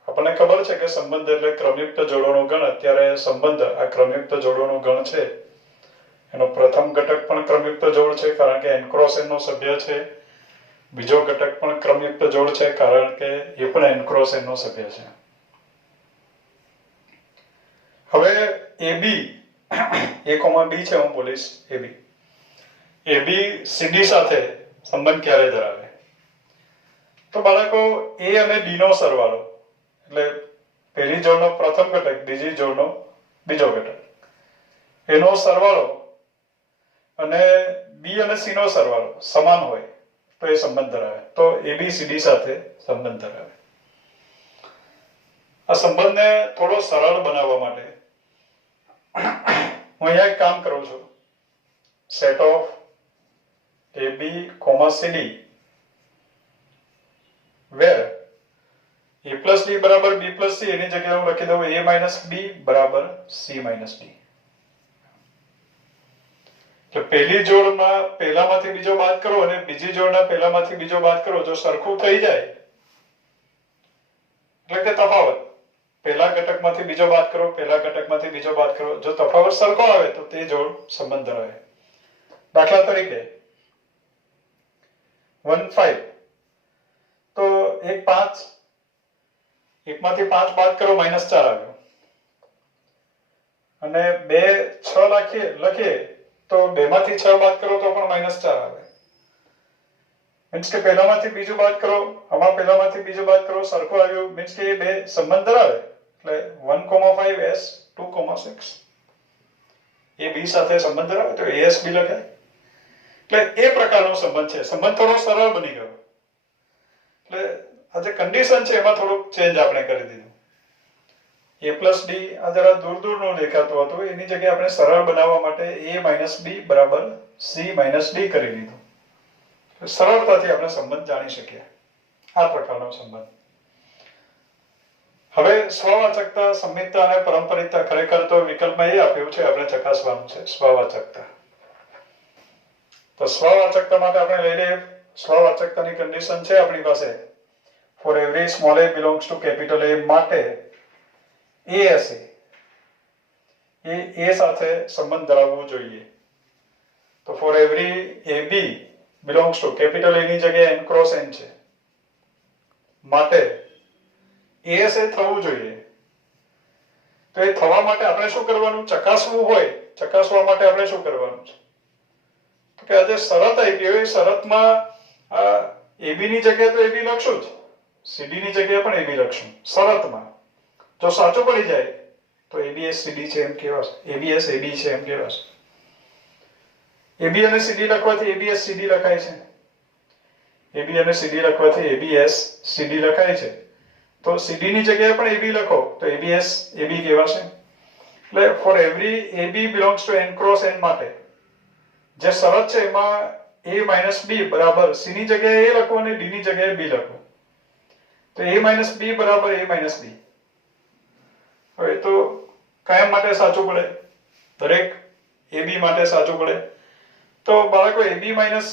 આપણને ખબર છે કે સંબંધ એટલે ક્રમયુક્ત જોડોનો ગણ. અત્યારે સંબંધ આ ક્રમયુક્ત જોડોનો ગણ છે, એનો પ્રથમ ઘટક પણ ક્રમયુક્ત જોડ છે કારણ કે n ક્રોસ n નો સભ્ય છે, બીજો ઘટક પણ ક્રમયુક્ત જોડ છે કારણ કે એ પણ n ક્રોસ n નો સભ્ય છે. હવે AB A, B છે, હું બોલીશ AB CD સાથે સંબંધ ક્યારે ધરાવે? તો બાળકો A અને B નો સરવાળો એટલે પહેલી જોડનો પ્રથમ ઘટક, બીજી જોડનો બીજો ઘટક, એનો સરવાળો અને B અને C નો સરવાળો સમાન હોય તો એ સંબંધ ધરાવે. તો ABCD સાથે સંબંધ ધરાવે. આ સંબંધને થોડો સરળ બનાવવા માટે હું અહીંયા એક કામ કરું છું. Set of AB, CD where A plus D બરાબર B plus C, એની જગ્યાએ હું લખી દઉં A minus B બરાબર C minus D. એટલે પહેલી જોડમાં પહેલામાંથી બીજો બાદ કરો અને બીજી જોડના પહેલામાંથી બીજો બાદ કરો, જો સરખું થઈ જાય એટલે કે તફાવત, પહેલા ઘટકમાંથી બીજો બાદ કરો, પહેલા ઘટકમાંથી બીજો બાદ કરો, જો તફાવત સરખો આવે તો તે જોડ સંબંધ ધરાવે. દાખલા તરીકે 1 5, તો 1 5, એકમાંથી 5 બાદ કરો -4 આવ્યો, અને 2 6 લખીએ તો 2 માંથી 6 બાદ કરો તો પણ -4 આવે. મીન્સ કે પહેલામાંથી બીજું બાદ કરો, આમાં પહેલામાંથી બીજું બાદ કરો, સરખું આવ્યું, મીન્સ કે એ બે સંબંધ ધરાવે. એટલે 1,5 s 2,6 એ બી સાથે સંબંધ ધરાવે તો as બી લખાય. એટલે એ પ્રકારનો સંબંધ છે. સંબંધ થોડો સરળ બની ગયો. એટલે આ જે કન્ડિશન છે એમાં થોડુંક ચેન્જ આપણે કરી દીધું. a plus d આ જરા દૂરનું દેખાતું હતું, એની જગ્યાએ આપણે સરળ બનાવવા માટે a minus b બરાબર c minus d કરી લીધું. સરળતાથી આપણે સંબંધ જાણી શકીએ. આ પ્રકારનો સંબંધ. હવે સ્વવાચકતા, સંમિતતા અને પરંપરિતતા, ખરેખર તો વિકલ્પમાં એ આપ્યું છે, આપણે ચકાસવાનું છે સ્વવાચકતા. તો સ્વવાચકતા માટે આપણે લઈ લઈએ. સ્વવાચકતાની કન્ડિશન છે આપણી પાસે, for every small a belongs to capital A માટે AS એ સાથે સંબંધ ધરાવવું જોઈએ. તો for every AB belongs to capital A ની જગ્યાએ n cross n છે માટે AS એ થવું જોઈએ. તો એ થવા માટે આપણે શું કરવાનું? ચકાસવું હોય, ચકાસવા માટે આપણે શું કરવાનું છે? તો કે આ જે શરત આપી હોય, શરતમાં AB ની જગ્યાએ તો AB લખશું જ, CD ની જગ્યાએ પણ AB લખશું શરતમાં. જો સાચું પડી જાય તો ABS CD છે એમ કહેવાશે, ABS AB છે એમ કહેવાશે. AB અને CD લખવાથી ABS CD લખાય છે, AB અને CD લખવાથી ABS CD લખાય છે. તો CD ની જગ્યાએ પણ AB લખો તો ABS AB કહેવાશે. એટલે for every AB belongs to n cross n માટે જે શરત છે એમાં a minus b બરાબર c ની જગ્યાએ a લખો અને d ની જગ્યાએ b લખો. તો a minus b બરાબર a minus b. હવે તો કાયમ માટે સાચું પડે, દરેક ab માટે સાચું પડે. તો બાળકો a minus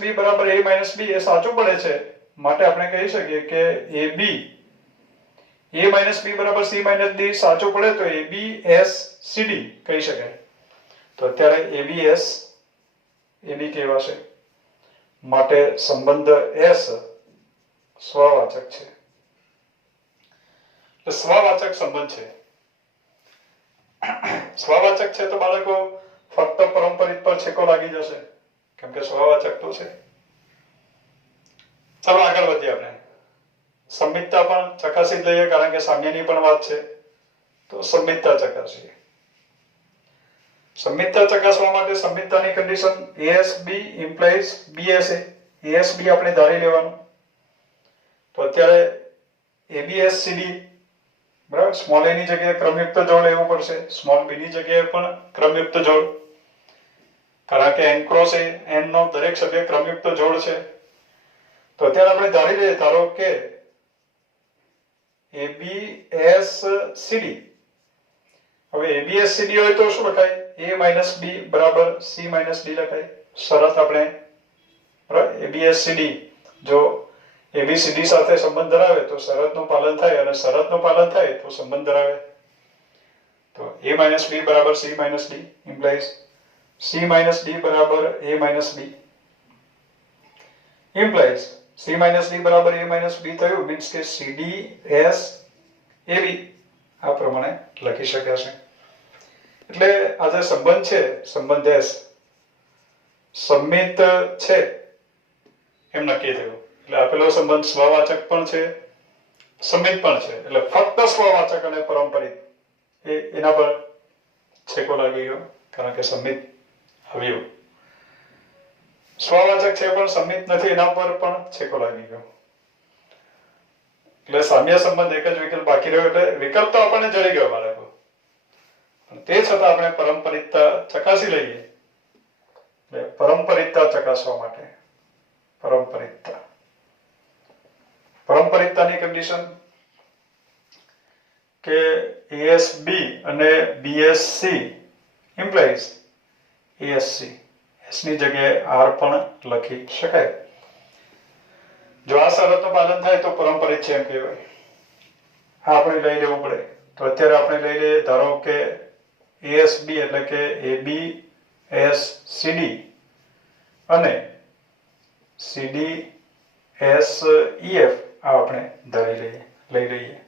b બરાબર a minus b એ સાચું પડે છે માટે આપણે કહી શકીએ કે a minus b બરાબર c minus d સાચું પડે તો ABS CD કહી શકાય. તો અત્યારે ABS AB કહેવાશે માટે સંબંધ S સ્વવાચક છે. તો સ્વવાચક સંબંધ છે. સ્વવાચક છે તો બાળકો ફક્ત પરંપરિત પર છેકો લાગી જશે કેમ કે સ્વવાચક તો છે. ચાલો આગળ વધીએ. આપણે સંમિતતા પણ ચકાસી લઈએ કારણ કે સામ્યની પણ વાત છે. તો સંમિતતા ચકાસીએ. સંમિતતા ચકાસવા માટે સંમિતતાની condition ASB implies BSA. ASB આપણે ધારી લેવાનું. તો અત્યારે ABSCD બરાબર, સ્મોલ a ની જગ્યાએ ક્રમયુક્ત જોડ લેવું પડશે, સ્મોલ b ની જગ્યાએ પણ ક્રમયુક્ત જોડ, કારણ કે n ક્રોસ n નો દરેક સભ્ય ક્રમયુક્ત જોડ છે. તો અત્યારે આપણે ધારી લઈએ, ધારો કે ABSCD. હવે ABSCD હોય તો શું લખાય? a minus b બરાબર c minus d લખાય. શરત આપણે ABSCD જો ABCD સાથે સંબંધ ધરાવે તો શરતનું પાલન થાય અને શરતનું પાલન થાય તો સંબંધ ધરાવે. તો a minus b બરાબર c minus d implies c minus d બરાબર a minus b implies c minus d બરાબર a minus b થયું, મીન્સ કે CD S AB આ પ્રમાણે લખી શકાશે. એટલે આ જે સંબંધ છે, સંબંધ S સંમિત છે એમ નક્કી થયું. એટલે આપેલો સંબંધ સ્વવાચક પણ છે, સંમિત પણ છે. એટલે ફક્ત સ્વવાચક અને પરંપરિત એના પર છેકો લાગી ગયો કારણ કે સંમિત આવ્યું. સ્વવાચક છે પણ સંમિત નથી એના પર પણ છેકો લાગી ગયો. એટલે સામ્ય સંબંધ એક જ વિકલ્પ બાકી રહ્યો. એટલે વિકલ્પ તો આપણને જડી ગયો બાળકો, તે છતાં આપણે પરંપરિતતા ચકાસી લઈએ. એટલે પરંપરિતતા ચકાસવા માટે પરંપરિતતાની કન્ડિશન કે ASB અને BSC implies ASC, S ની જગ્યાએ R પણ લખી શકાય. જો આ શરતનું પાલન થાય તો પરંપરિત છે એમ કહેવાય. આ આપણે લઈ લેવું પડે. તો અત્યારે આપણે લઈ લઈએ, ધારો કે ASB એટલે કે ABSCD અને CDSEF આ આપણે લઈ લઈએ.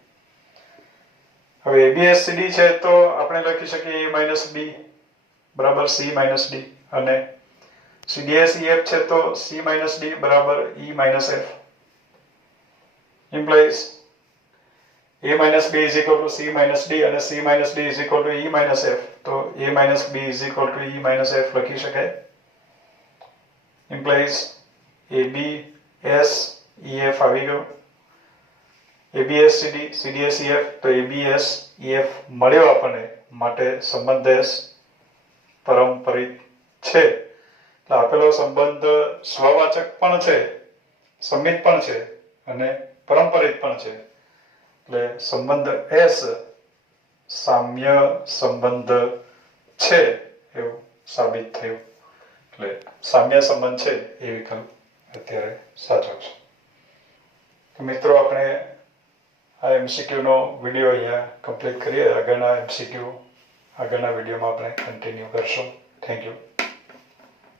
હવે ABSCD છે તો આપણે લખી શકીએ A-B બરાબર C-D અને CDSEF છે તો C-D બરાબર E-F. implies A-B is equal to C-D અને C-D is equal to E-F. તો A-B is equal to E-F લખી શકાય. implies ABSEF આવી ગયો. ABSCD CDSEF તો ABSEF મળ્યો આપણને, માટે સંબંધ S પરંપરિત છે. એટલે આપેલો સંબંધ સ્વવાચક પણ છે, સંમિત પણ છે અને પરંપરિત પણ છે. એટલે સંબંધ S સામ્ય સંબંધ છે એવું સાબિત થયું. એટલે સામ્ય સંબંધ છે એ વિકલ્પ અત્યારે સાચો છે. તો મિત્રો આપણે આ MCQ નો વિડીયો અહીંયા કમ્પ્લીટ કરીએ. આગળના વિડીયોમાં આપણે કન્ટિન્યુ કરશું. Thank you.